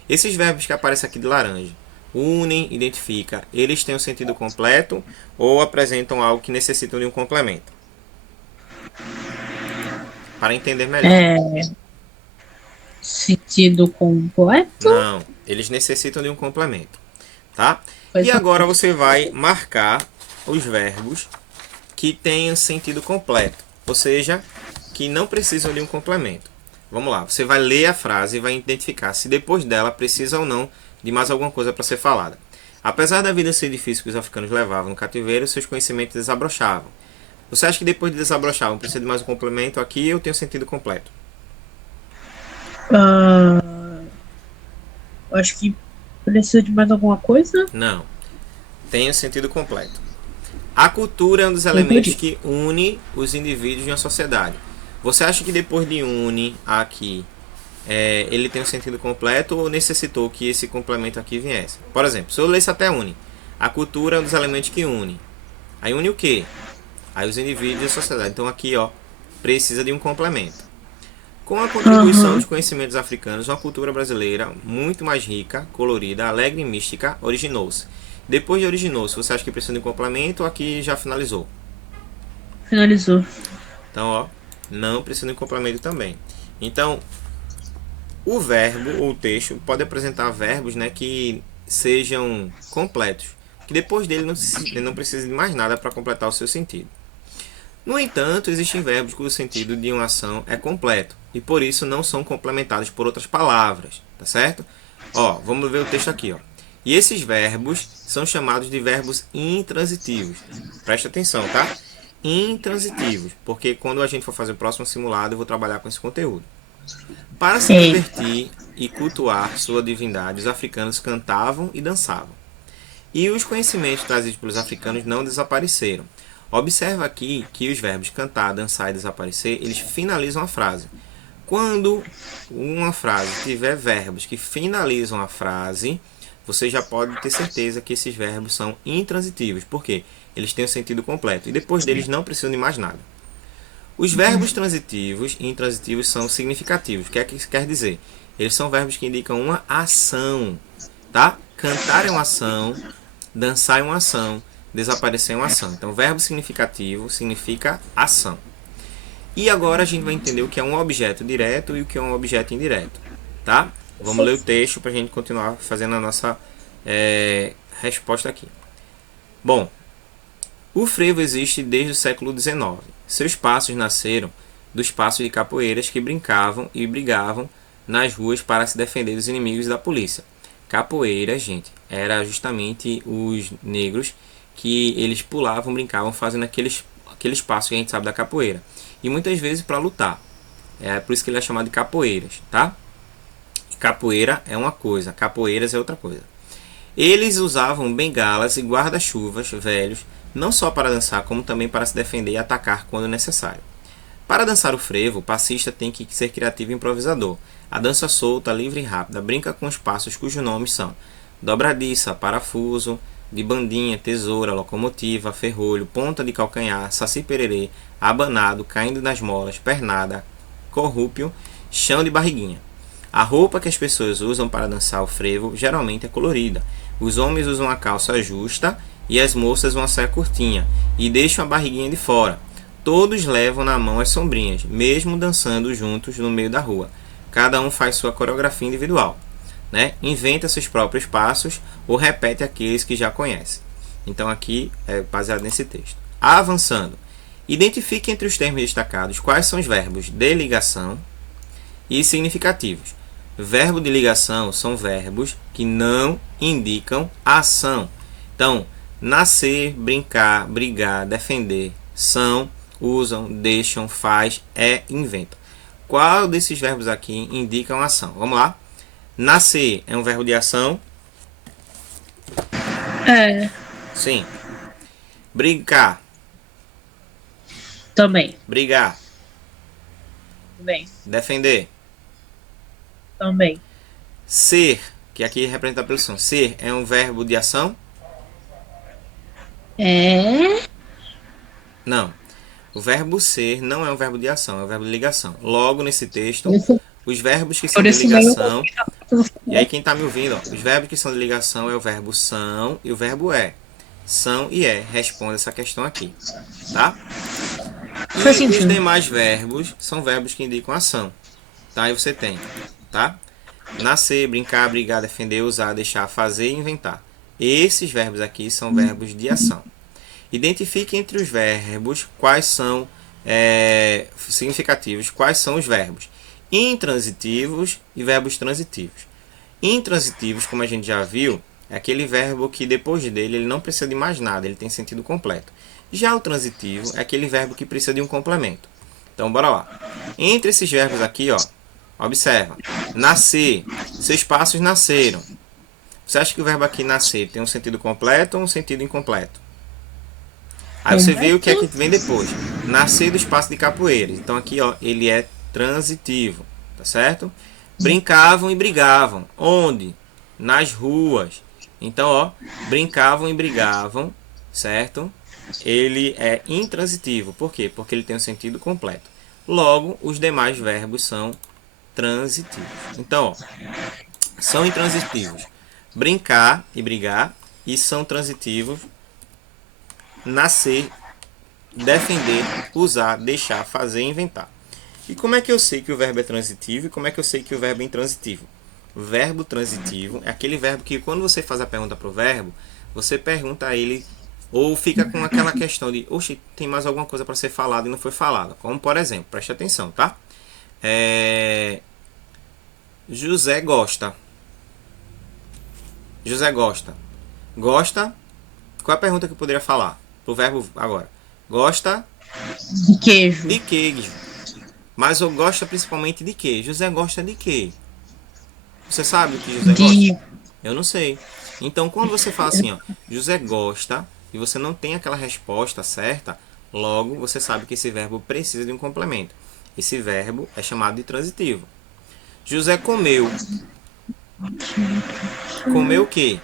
Esses verbos que aparecem aqui de laranja, unem, identifica, eles têm um sentido completo ou apresentam algo que necessitam de um complemento? Para entender melhor. Sentido completo? Não, eles necessitam de um complemento, tá? E agora você vai marcar os verbos que tenham sentido completo, ou seja, que não precisam de um complemento. Vamos lá, você vai ler a frase e vai identificar se depois dela precisa ou não de mais alguma coisa para ser falada. Apesar da vida ser difícil que os africanos levavam no cativeiro, seus conhecimentos desabrochavam. Você acha que depois de desabrochavam precisa de mais um complemento? Aqui eu tenho sentido completo. Acho que precisa de mais alguma coisa? Não. Tem o sentido completo. A cultura é um dos elementos que une os indivíduos de uma sociedade. Você acha que depois de une aqui, ele tem um sentido completo ou necessitou que esse complemento aqui viesse? Por exemplo, se eu lesse até une, a cultura é um dos elementos que une. Aí une o quê? Aí os indivíduos e a sociedade. Então aqui, ó, precisa de um complemento. Com a contribuição dos conhecimentos africanos, uma cultura brasileira muito mais rica, colorida, alegre e mística originou-se. Depois de originou-se, você acha que precisa de um complemento ou aqui já finalizou? Finalizou. Então, ó, não precisa de um complemento também. Então, o verbo ou o texto pode apresentar verbos, né, que sejam completos, que depois dele não precisa de mais nada para completar o seu sentido. No entanto, existem verbos cujo sentido de uma ação é completo e por isso não são complementados por outras palavras, tá certo? Ó, vamos ver o texto aqui, ó. E esses verbos são chamados de verbos intransitivos. Presta atenção, tá? Intransitivos, porque quando a gente for fazer o próximo simulado, eu vou trabalhar com esse conteúdo. Para se divertir e cultuar sua divindade, os africanos cantavam e dançavam. E os conhecimentos trazidos pelos africanos não desapareceram. Observa aqui que os verbos cantar, dançar e desaparecer, eles finalizam a frase. Quando uma frase tiver verbos que finalizam a frase, você já pode ter certeza que esses verbos são intransitivos. Por quê? Eles têm o sentido completo. E depois deles não precisam de mais nada. Os verbos transitivos e intransitivos são significativos. O que é que isso quer dizer? Eles são verbos que indicam uma ação. Tá? Cantar é uma ação, dançar é uma ação, desaparecer é uma ação. Então, verbo significativo significa ação. E agora a gente vai entender o que é um objeto direto e o que é um objeto indireto. Tá? Vamos ler o texto para a gente continuar fazendo a nossa resposta aqui. Bom, o frevo existe desde o século XIX. Seus passos nasceram dos passos de capoeiras que brincavam e brigavam nas ruas para se defender dos inimigos da polícia. Capoeira, gente, era justamente os negros que eles pulavam, brincavam, fazendo aqueles passos que a gente sabe da capoeira. E muitas vezes para lutar. É por isso que ele é chamado de capoeiras, tá? Capoeira é uma coisa, capoeiras é outra coisa. Eles usavam bengalas e guarda-chuvas velhos, não só para dançar, como também para se defender e atacar quando necessário. Para dançar o frevo, o passista tem que ser criativo e improvisador. A dança solta, livre e rápida brinca com os passos cujos nomes são dobradiça, parafuso, de bandinha, tesoura, locomotiva, ferrolho, ponta de calcanhar, saci-pererê, abanado, caindo nas molas, pernada, corrúpio, chão de barriguinha. A roupa que as pessoas usam para dançar o frevo geralmente é colorida. Os homens usam a calça justa e as moças uma saia curtinha e deixam a barriguinha de fora. Todos levam na mão as sombrinhas, mesmo dançando juntos no meio da rua. Cada um faz sua coreografia individual, né? Inventa seus próprios passos ou repete aqueles que já conhece. Então aqui é baseado nesse texto. Avançando. Identifique entre os termos destacados quais são os verbos de ligação e significativos. Verbo de ligação são verbos que não indicam ação. Então, nascer, brincar, brigar, defender, são, usam, deixam, faz, inventa. Qual desses verbos aqui indicam ação? Vamos lá. Nascer é um verbo de ação? Sim. Brincar? Também. Brigar? Também. Defender? Também. Ser, que aqui representa a preposição. Ser é um verbo de ação? Não. O verbo ser não é um verbo de ação, é um verbo de ligação. Logo, nesse texto, os verbos que são de ligação... E aí, quem está me ouvindo, ó, os verbos que são de ligação é o verbo são e o verbo é. São e é. Responde essa questão aqui. Tá? E os demais verbos são verbos que indicam ação. Tá? Aí você tem, tá? Nascer, brincar, brigar, defender, usar, deixar, fazer e inventar. Esses verbos aqui são verbos de ação. Identifique entre os verbos quais são significativos, quais são os verbos intransitivos e verbos transitivos. Intransitivos, como a gente já viu, é aquele verbo que depois dele ele não precisa de mais nada, ele tem sentido completo. Já o transitivo é aquele verbo que precisa de um complemento. Então, bora lá. Entre esses verbos aqui, ó, observa. Nascer. Seus passos nasceram. Você acha que o verbo aqui nascer tem um sentido completo ou um sentido incompleto? Aí você vê o que é que vem depois. Nascer dos passos de capoeira. Então aqui, ó, ele é transitivo, tá certo? Brincavam e brigavam. Onde? Nas ruas. Então, ó, brincavam e brigavam, certo? Ele é intransitivo. Por quê? Porque ele tem um sentido completo. Logo, os demais verbos são transitivos. Então, ó, são intransitivos. Brincar e brigar. E são transitivos. Nascer, defender, usar, deixar, fazer e inventar. E como é que eu sei que o verbo é transitivo e como é que eu sei que o verbo é intransitivo? O verbo transitivo é aquele verbo que quando você faz a pergunta para o verbo, você pergunta a ele ou fica com aquela questão de, oxe, tem mais alguma coisa para ser falada e não foi falada. Como por exemplo, preste atenção, tá? José gosta. José gosta. Gosta? Qual é a pergunta que eu poderia falar? Pro verbo agora. Gosta de queijo. De queijo. Mas eu gosto principalmente de quê? José gosta de quê? Você sabe o que José gosta? Eu não sei. Então, quando você fala assim, ó, José gosta, e você não tem aquela resposta certa, logo você sabe que esse verbo precisa de um complemento. Esse verbo é chamado de transitivo. José comeu. Comeu o quê?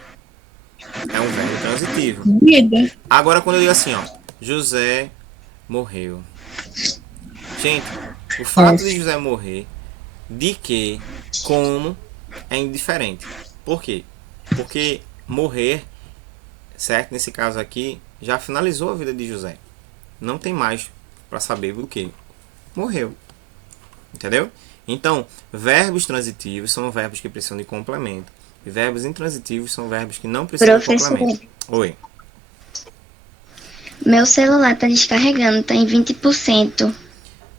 É um verbo transitivo. Agora, quando eu digo assim, ó, José morreu. Gente, o fato de José morrer, de que, como, é indiferente. Por quê? Porque morrer, certo? Nesse caso aqui, já finalizou a vida de José. Não tem mais para saber do que. Morreu. Entendeu? Então, verbos transitivos são verbos que precisam de complemento. E verbos intransitivos são verbos que não precisam de complemento. Oi. Meu celular tá descarregando, tá em 20%.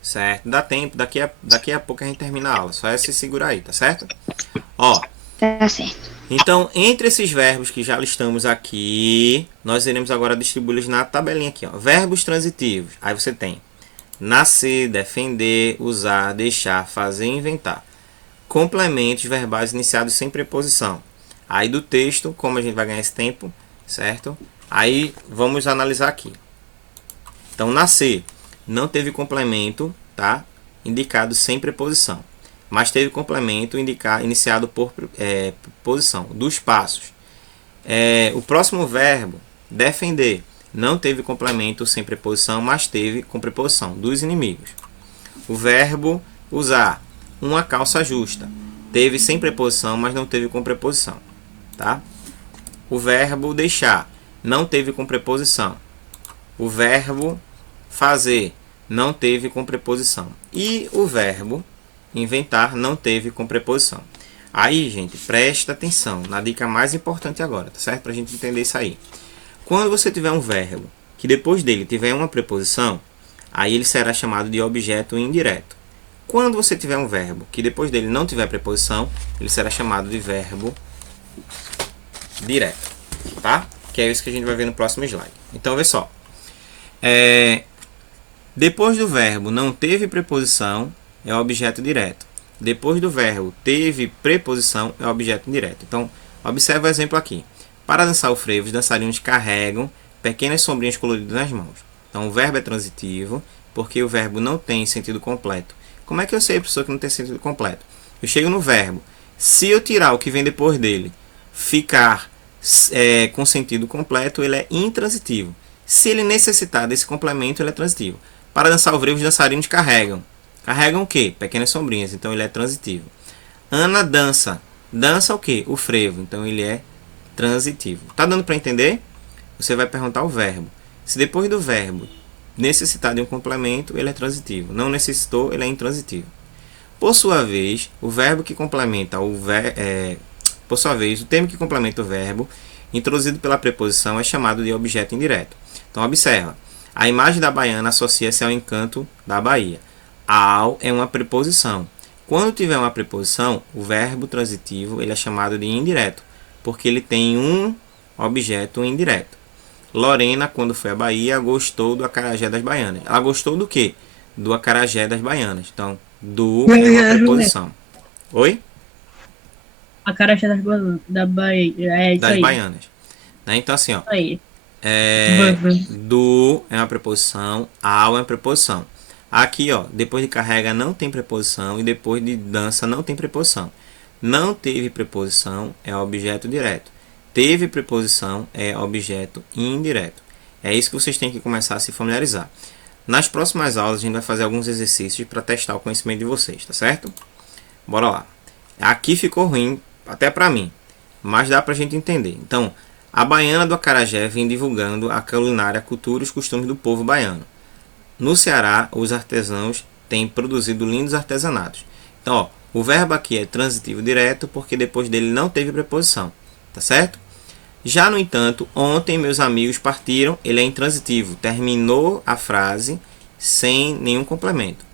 Certo, dá tempo, daqui a pouco a gente termina a aula. Só é se segurar aí, tá certo? Ó. Tá certo. Então, entre esses verbos que já listamos aqui, nós iremos agora distribuí-los na tabelinha aqui, ó. Verbos transitivos. Aí você tem nascer, defender, usar, deixar, fazer e inventar. Complementos verbais iniciados sem preposição. Aí do texto, como a gente vai ganhar esse tempo, certo? Aí vamos analisar aqui. Então, nascer não teve complemento, tá? Indicado sem preposição. Mas teve complemento iniciado por preposição. Dos passos. O próximo verbo, defender, não teve complemento sem preposição, mas teve com preposição. Dos inimigos. O verbo usar, uma calça justa. Teve sem preposição, mas não teve com preposição. Tá? O verbo deixar, não teve com preposição. O verbo fazer, não teve com preposição. E o verbo inventar, não teve com preposição. Aí, gente, presta atenção na dica mais importante agora, tá certo? Pra gente entender isso aí. Quando você tiver um verbo que depois dele tiver uma preposição, aí ele será chamado de objeto indireto. Quando você tiver um verbo que depois dele não tiver preposição, ele será chamado de verbo direto, tá? Que é isso que a gente vai ver no próximo slide. Então, vê só. Depois do verbo não teve preposição, é objeto direto. Depois do verbo teve preposição, é objeto indireto. Então, observe o exemplo aqui. Para dançar o frevo, os dançarinos carregam pequenas sombrinhas coloridas nas mãos. Então, o verbo é transitivo, porque o verbo não tem sentido completo. Como é que eu sei, professor, que não tem sentido completo? Eu chego no verbo. Se eu tirar o que vem depois dele, ficar com sentido completo, ele é intransitivo. Se ele necessitar desse complemento, ele é transitivo. Para dançar o frevo, os dançarinos carregam. Carregam o quê? Pequenas sombrinhas. Então, ele é transitivo. Ana dança. Dança o quê? O frevo. Então, ele é transitivo. Tá dando para entender? Você vai perguntar o verbo. Se depois do verbo necessitar de um complemento, ele é transitivo. Não necessitou, ele é intransitivo. Por sua vez, o verbo que complementa por sua vez, o termo que complementa o verbo, introduzido pela preposição, é chamado de objeto indireto. Então, observa. A imagem da baiana associa-se ao encanto da Bahia. Ao é uma preposição. Quando tiver uma preposição, o verbo transitivo ele é chamado de indireto, porque ele tem um objeto indireto. Lorena, quando foi à Bahia, gostou do acarajé das baianas. Ela gostou do quê? Do acarajé das baianas. Então, do é uma preposição. Oi? Acarajé da Bahia. É isso das aí. baianas. Né? Então, assim, ó. Aí. Do é uma preposição, ao é uma preposição. Aqui, ó, depois de carrega não tem preposição e depois de dança não tem preposição. Não teve preposição é objeto direto. Teve preposição é objeto indireto. É isso que vocês têm que começar a se familiarizar. Nas próximas aulas a gente vai fazer alguns exercícios para testar o conhecimento de vocês, tá certo? Bora lá. Aqui ficou ruim, até para mim, mas dá pra gente entender. Então, a baiana do acarajé vem divulgando a culinária, a cultura e os costumes do povo baiano. No Ceará, os artesãos têm produzido lindos artesanatos. Então, ó, o verbo aqui é transitivo direto porque depois dele não teve preposição, tá certo? Já, no entanto, ontem meus amigos partiram, ele é intransitivo, terminou a frase sem nenhum complemento.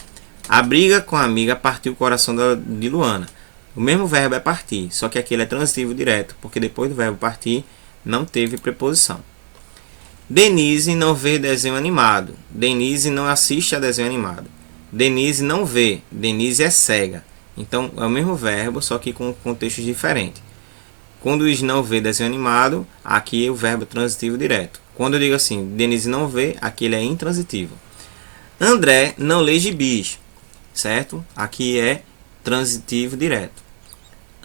A briga com a amiga partiu o coração de Luana. O mesmo verbo é partir, só que aqui ele é transitivo direto, porque depois do verbo partir não teve preposição. Denise não vê desenho animado. Denise não assiste a desenho animado. Denise não vê. Denise é cega. Então é o mesmo verbo, só que com contextos diferentes. Quando diz não vê desenho animado, aqui é o verbo transitivo direto. Quando eu digo assim, Denise não vê, aqui ele é intransitivo. André não lê gibis, certo? Aqui é transitivo direto.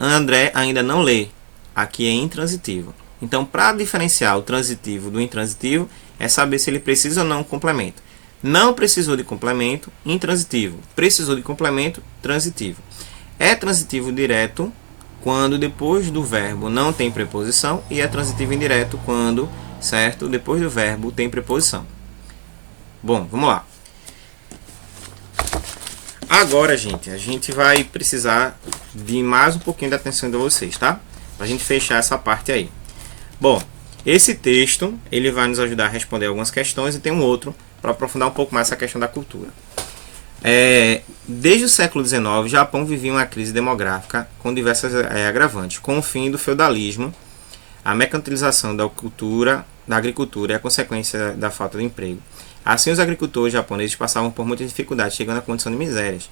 André ainda não lê, aqui é intransitivo. Então, para diferenciar o transitivo do intransitivo, é saber se ele precisa ou não de complemento. Não precisou de complemento, intransitivo. Precisou de complemento, transitivo. É transitivo direto quando depois do verbo não tem preposição e é transitivo indireto quando, certo, depois do verbo tem preposição. Bom, vamos lá. Agora, gente, a gente vai precisar de mais um pouquinho da atenção de vocês, tá? Pra gente fechar essa parte aí. Bom, esse texto ele vai nos ajudar a responder algumas questões e tem um outro para aprofundar um pouco mais essa questão da cultura. Desde o século XIX, o Japão vivia uma crise demográfica com diversas agravantes, com o fim do feudalismo, a mercantilização da agricultura e a consequência da falta de emprego. Assim, os agricultores japoneses passavam por muitas dificuldades, chegando à condição de misérias.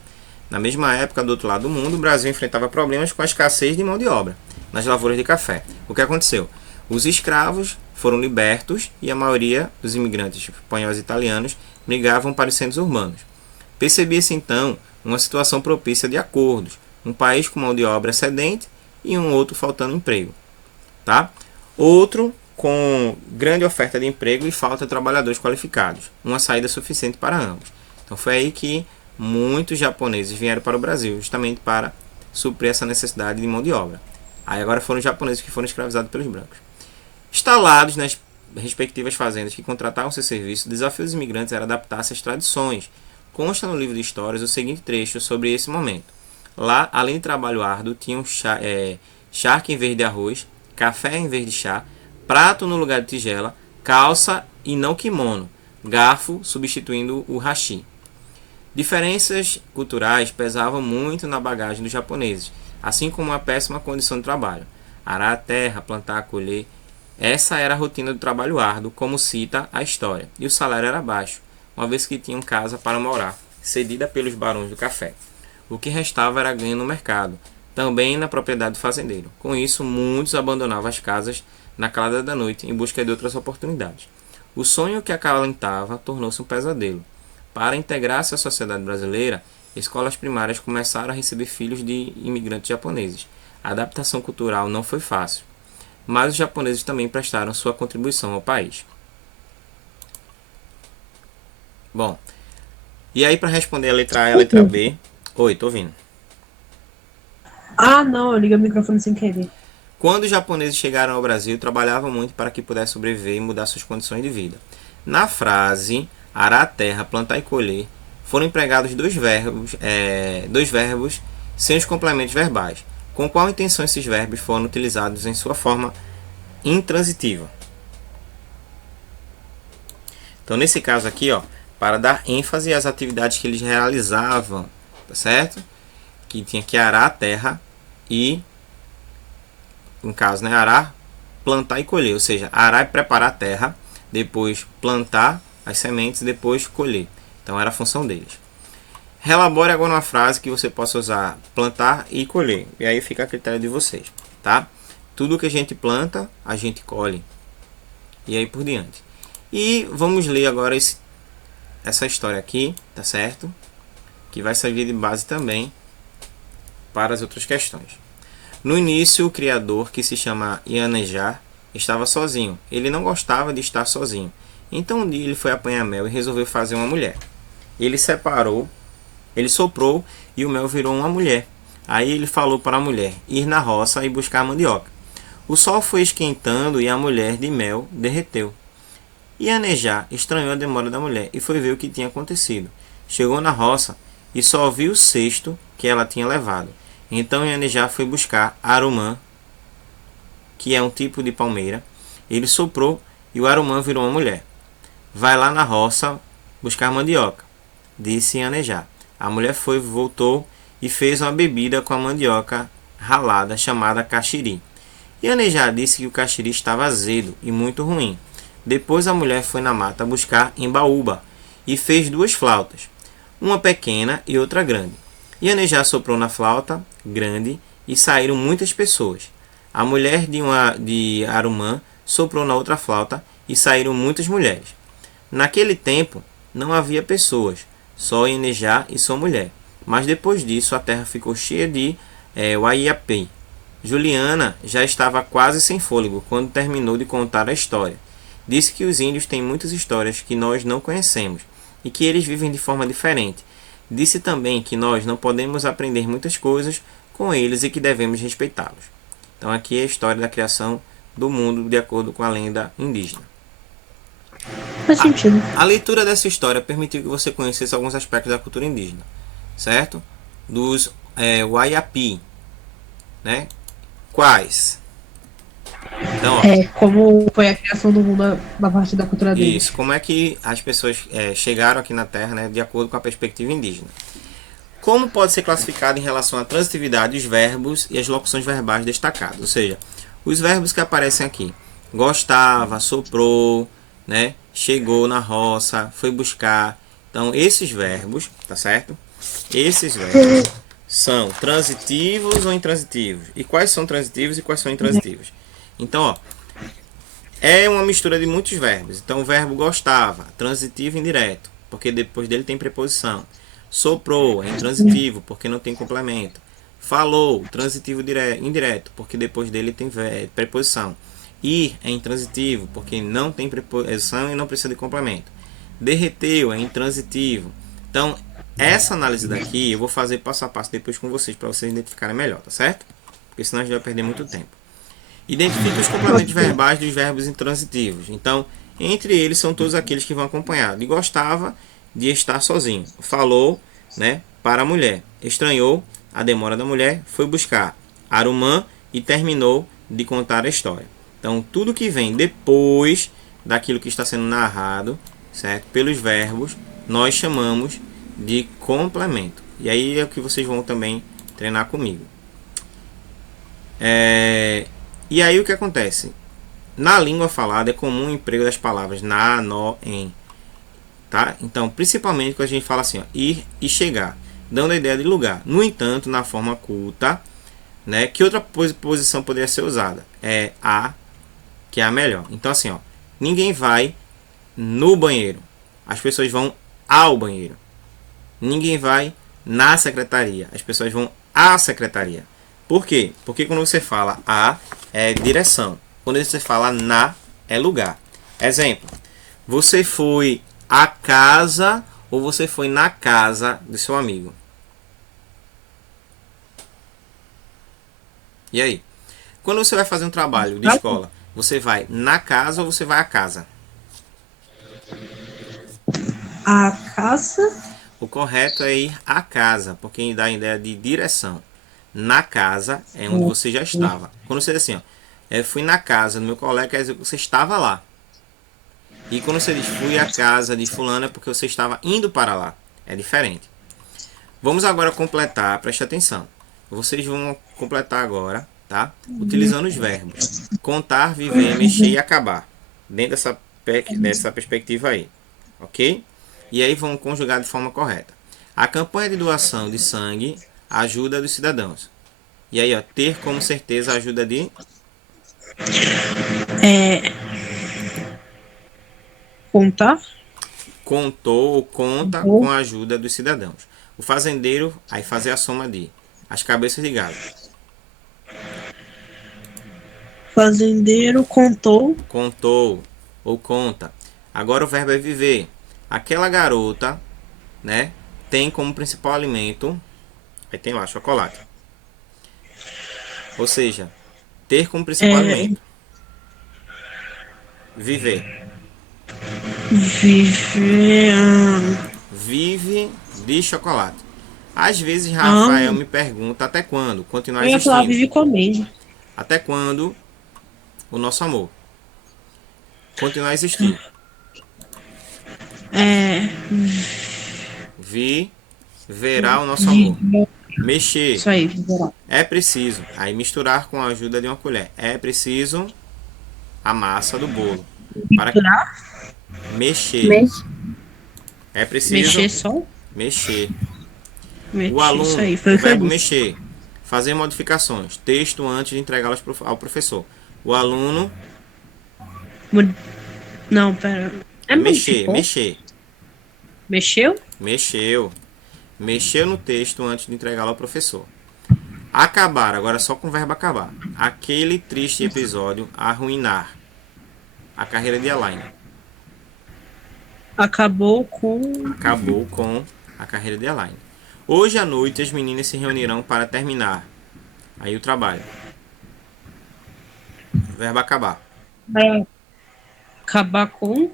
Na mesma época, do outro lado do mundo, o Brasil enfrentava problemas com a escassez de mão de obra nas lavouras de café. O que aconteceu? Os escravos foram libertos e a maioria dos imigrantes espanhóis e italianos migravam para os centros urbanos. Percebia-se então uma situação propícia de acordos, um país com mão de obra excedente e um outro faltando emprego. Tá? Outro com grande oferta de emprego e falta de trabalhadores qualificados, uma saída suficiente para ambos. Então foi aí que muitos japoneses vieram para o Brasil, justamente para suprir essa necessidade de mão de obra. Aí agora foram os japoneses que foram escravizados pelos brancos. Instalados nas respectivas fazendas que contratavam seu serviço, o desafio dos imigrantes era adaptar-se às tradições. Consta no livro de histórias o seguinte trecho sobre esse momento. Lá, além de trabalho árduo, tinham charque em vez de arroz, café em vez de chá, prato no lugar de tigela, calça e não kimono, garfo substituindo o hashi. Diferenças culturais pesavam muito na bagagem dos japoneses, assim como uma péssima condição de trabalho. Arar a terra, plantar, colher. Essa era a rotina do trabalho árduo, como cita a história, e o salário era baixo, uma vez que tinham casa para morar, cedida pelos barões do café. O que restava era ganho no mercado, também na propriedade do fazendeiro. Com isso, muitos abandonavam as casas na calada da noite em busca de outras oportunidades. O sonho que acalentava tornou-se um pesadelo. Para integrar-se à sociedade brasileira, escolas primárias começaram a receber filhos de imigrantes japoneses. A adaptação cultural não foi fácil, mas os japoneses também prestaram sua contribuição ao país. Bom, e aí para responder a letra A e a letra B... Oi, tô ouvindo. Ah, não, eu liguei o microfone sem querer. Quando os japoneses chegaram ao Brasil, trabalhavam muito para que pudessem sobreviver e mudar suas condições de vida. Na frase, arar a terra, plantar e colher, foram empregados dois verbos sem os complementos verbais. Com qual intenção esses verbos foram utilizados em sua forma intransitiva. Então, nesse caso aqui, ó, para dar ênfase às atividades que eles realizavam, tá certo? Que tinha que arar a terra e, no caso, né, arar, plantar e colher. Ou seja, arar e preparar a terra, depois plantar as sementes e depois colher. Então, era a função deles. Relabore agora uma frase que você possa usar plantar e colher. E aí fica a critério de vocês, tá? Tudo que a gente planta, a gente colhe. E aí por diante. E vamos ler agora essa história aqui, tá certo? Que vai servir de base também para as outras questões. No início, o criador, que se chama Ianejar, estava sozinho. Ele não gostava de estar sozinho. Então um dia ele foi apanhar mel e resolveu fazer uma mulher. Ele soprou e o mel virou uma mulher. Aí ele falou para a mulher ir na roça e buscar mandioca. O sol foi esquentando e a mulher de mel derreteu. Ianejar estranhou a demora da mulher e foi ver o que tinha acontecido. Chegou na roça e só viu o cesto que ela tinha levado. Então Ianejar foi buscar arumã, que é um tipo de palmeira. Ele soprou e o arumã virou uma mulher. Vai lá na roça buscar mandioca, disse Ianejar. A mulher voltou e fez uma bebida com a mandioca ralada chamada caxiri. Ianejar disse que o caxiri estava azedo e muito ruim. Depois a mulher foi na mata buscar embaúba e fez 2 flautas, uma pequena e outra grande. Ianejar soprou na flauta grande e saíram muitas pessoas. A mulher de Arumã soprou na outra flauta e saíram muitas mulheres. Naquele tempo não havia pessoas, só Ianejar e sua mulher. Mas depois disso a terra ficou cheia de Waiapé. Juliana já estava quase sem fôlego quando terminou de contar a história. Disse que os índios têm muitas histórias que nós não conhecemos e que eles vivem de forma diferente. Disse também que nós não podemos aprender muitas coisas com eles e que devemos respeitá-los. Então aqui é a história da criação do mundo de acordo com a lenda indígena. Faz sentido. A leitura dessa história permitiu que você conhecesse alguns aspectos da cultura indígena, certo? Dos Waiapé, né? Quais? Então, como foi a criação do mundo da parte da cultura deles. Isso, como é que as pessoas chegaram aqui na Terra, né, de acordo com a perspectiva indígena. Como pode ser classificado em relação à transitividade os verbos e as locuções verbais destacadas? Ou seja, os verbos que aparecem aqui. Gostava, soprou, né, chegou na roça, foi buscar. Então, esses verbos, tá certo? Esses verbos são transitivos ou intransitivos? E quais são transitivos e quais são intransitivos? Então, ó, é uma mistura de muitos verbos. Então, o verbo gostava, transitivo e indireto, porque depois dele tem preposição. Soprou, é intransitivo, porque não tem complemento. Falou, transitivo indireto, porque depois dele tem preposição. Ir é intransitivo, porque não tem preposição e não precisa de complemento. Derreteu é intransitivo. Então, essa análise daqui eu vou fazer passo a passo depois com vocês, para vocês identificarem melhor, tá certo? Porque senão a gente vai perder muito tempo. Identifique os complementos verbais dos verbos intransitivos. Então, entre eles são todos aqueles que vão acompanhar. De gostava, de estar sozinho. Falou, né, para a mulher. Estranhou a demora da mulher. Foi buscar arumã e terminou de contar a história. Então, tudo que vem depois daquilo que está sendo narrado, certo, pelos verbos, nós chamamos de complemento. E aí é o que vocês vão também treinar comigo. E aí o que acontece? Na língua falada é comum o emprego das palavras na, no, em. Tá? Então, principalmente quando a gente fala assim, ó, ir e chegar, dando a ideia de lugar. No entanto, na forma culta, né, que outra posição poderia ser usada? É a, que é a melhor. Então, assim, ó, ninguém vai no banheiro. As pessoas vão ao banheiro. Ninguém vai na secretaria. As pessoas vão à secretaria. Por quê? Porque quando você fala a, é direção. Quando você fala na, é lugar. Exemplo. Você foi à casa ou você foi na casa do seu amigo? E aí? Quando você vai fazer um trabalho de escola, você vai na casa ou você vai à casa? A casa? O correto é ir à casa, porque dá a ideia de direção. Na casa é onde você já estava. Quando você diz assim, ó, fui na casa do meu colega, quer dizer que você estava lá. E quando você diz fui à casa de fulano, é porque você estava indo para lá. É diferente. Vamos agora completar, preste atenção. Vocês vão completar agora, tá? Utilizando os verbos. Contar, viver, mexer e acabar. Dentro dessa perspectiva aí. Ok? E aí vão conjugar de forma correta. A campanha de doação de sangue ajuda dos cidadãos. E aí, ó, ter como certeza a ajuda de... Contar. Contou ou conta com a ajuda dos cidadãos. O fazendeiro, aí fazer a soma de as cabeças de gado. Fazendeiro contou. Contou ou conta. Agora o verbo é viver. Aquela garota, né, tem como principal alimento, aí tem lá, chocolate. Ou seja, ter como principal alimento. Viver. Vive de chocolate. Às vezes Rafael me pergunta até quando continuar Eu ia falar existindo. vive comendo. Até quando o nosso amor continuar a existir. Verá o nosso amor. Mexer. Isso aí, verá. É preciso. Aí misturar com a ajuda de uma colher. É preciso a massa do bolo. Para mexer. É preciso Mexer só? mexer. Mexer, O aluno, isso aí, foi o o que eu verbo disse. mexer. Fazer modificações. Texto antes de entregá-las ao professor. O aluno Não, pera. mexer. Mexeu? Mexeu no texto antes de entregá-lo ao professor. Acabar, agora só com o verbo acabar. Aquele triste episódio arruinar a carreira de Elaine. Acabou com a carreira de Elaine. Hoje à noite as meninas se reunirão para terminar aí o trabalho. Verbo acabar. Acabar com.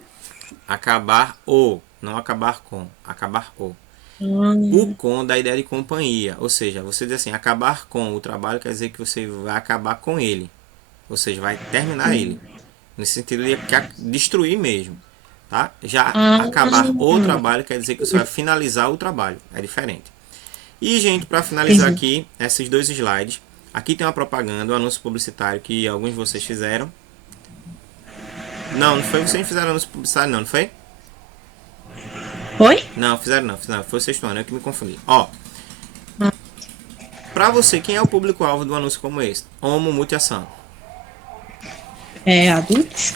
Acabar o, não acabar com. Acabar o. O com dá a ideia de companhia. Ou seja, você diz assim, acabar com o trabalho quer dizer que você vai acabar com ele. Ou seja, vai terminar ele. Nesse sentido de destruir mesmo. Tá? Já acabar o trabalho quer dizer que você vai finalizar o trabalho. É diferente. E, gente, para finalizar aqui, esses dois slides. Aqui tem uma propaganda, um anúncio publicitário que alguns de vocês fizeram. Não foi vocês que fizeram anúncio publicitário, não foi? Oi? Não, fizeram não. Foi o sexto ano, eu que me confundi. Ó. Pra você, quem é o público-alvo do anúncio como esse? Homo multiação. Adultos?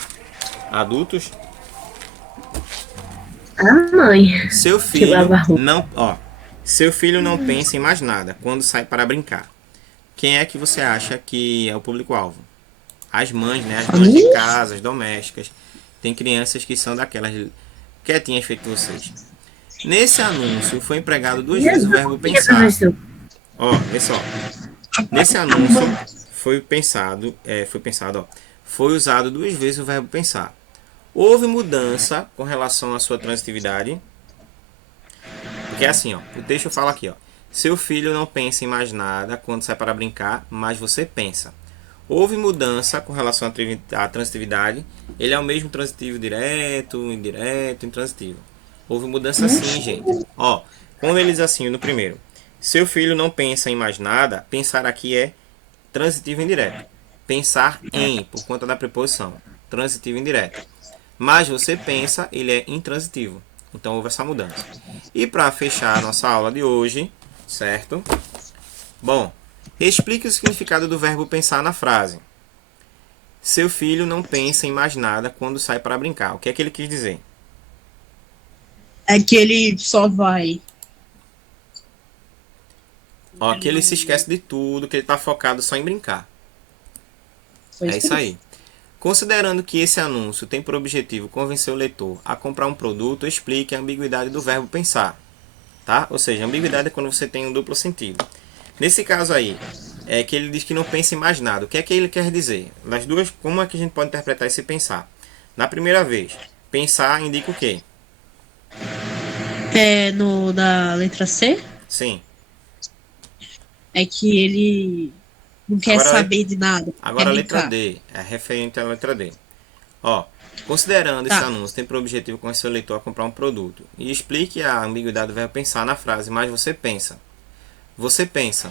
Adultos? A mãe. Seu filho não, seu filho não pensa em mais nada quando sai para brincar. Quem é que você acha que é o público-alvo? As mães, né? As donas de casa, as domésticas. Tem crianças que são daquelas quietinhas feito vocês. Nesse anúncio foi empregado 2 vezes o verbo pensar. Ó, vê só. Nesse anúncio foi usado 2 vezes o verbo pensar. Houve mudança com relação à sua transitividade. Porque é assim, ó, o texto fala aqui, ó. Seu filho não pensa em mais nada quando sai para brincar, mas você pensa. Houve mudança com relação à transitividade. Ele é o mesmo transitivo direto, indireto, intransitivo. Houve mudança sim, gente. Ó, quando ele diz assim no primeiro. Seu filho não pensa em mais nada, pensar aqui é transitivo indireto. Pensar em, por conta da preposição. Transitivo indireto. Mas você pensa, ele é intransitivo. Então houve essa mudança. E para fechar a nossa aula de hoje, certo? Bom, explique o significado do verbo pensar na frase. Seu filho não pensa em mais nada quando sai para brincar. O que é que ele quis dizer? É que ele só vai. Ó, que ele se esquece de tudo, que ele está focado só em brincar. É isso aí. Considerando que esse anúncio tem por objetivo convencer o leitor a comprar um produto, explique a ambiguidade do verbo pensar. Tá? Ou seja, a ambiguidade é quando você tem um duplo sentido. Nesse caso aí, é que ele diz que não pensa em mais nada. O que é que ele quer dizer? Das duas, como é que a gente pode interpretar esse pensar? Na primeira vez, pensar indica o quê? Da letra C? Sim. É que ele Não quer Agora, saber de nada. Agora a letra brincar. D, é referente à letra D. Ó, considerando esse anúncio tem por objetivo convencer o leitor a comprar um produto. E explique a ambiguidade do verbo pensar na frase, mas você pensa. Você pensa.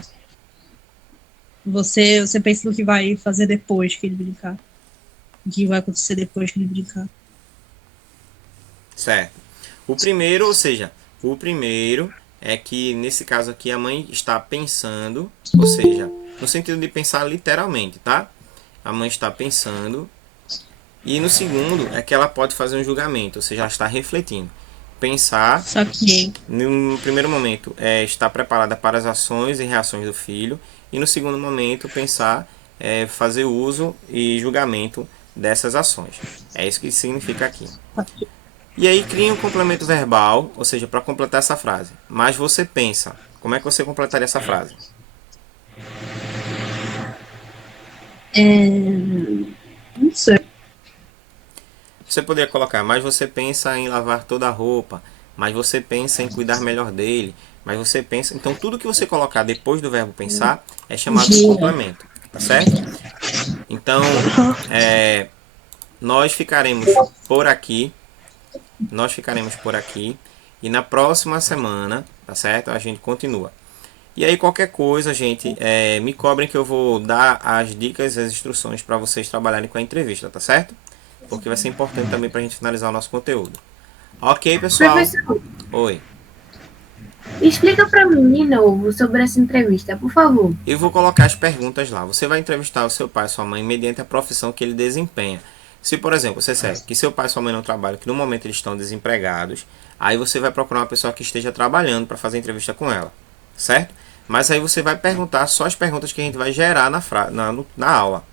Você pensa no que vai fazer depois que ele brincar. O que vai acontecer depois que ele brincar. Certo. O primeiro, ou seja, o primeiro é que nesse caso aqui a mãe está pensando, ou seja, no sentido de pensar literalmente, tá? A mãe está pensando. E no segundo é que ela pode fazer um julgamento, ou seja, ela está refletindo. Pensar, no primeiro momento, é estar preparada para as ações e reações do filho. E no segundo momento, pensar é fazer uso e julgamento dessas ações. É isso que significa aqui. E aí cria um complemento verbal, ou seja, para completar essa frase. Mas você pensa. Como é que você completaria essa frase? Não sei. Você poderia colocar, mas você pensa em lavar toda a roupa, mas você pensa em cuidar melhor dele, mas você pensa... Então, tudo que você colocar depois do verbo pensar é chamado de complemento, tá certo? Então, nós ficaremos por aqui. E na próxima semana, tá certo? A gente continua. E aí, qualquer coisa, gente, me cobrem que eu vou dar as dicas e as instruções para vocês trabalharem com a entrevista, tá certo? Porque vai ser importante também para a gente finalizar o nosso conteúdo. Ok, pessoal? Professor, Oi. explica para mim de novo sobre essa entrevista, por favor. Eu vou colocar as perguntas lá. Você vai entrevistar o seu pai e sua mãe mediante a profissão que ele desempenha. Se, por exemplo, você sabe que seu pai e sua mãe não trabalham, que no momento eles estão desempregados, aí você vai procurar uma pessoa que esteja trabalhando para fazer entrevista com ela, certo? Mas aí você vai perguntar só as perguntas que a gente vai gerar na aula.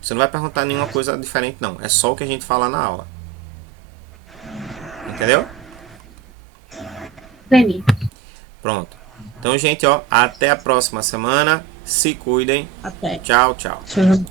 Você não vai perguntar nenhuma coisa diferente, não. É só o que a gente fala na aula. Entendeu? Entendi. Pronto. Então, gente, ó, até a próxima semana. Se cuidem. Até. Tchau, tchau. Tchau.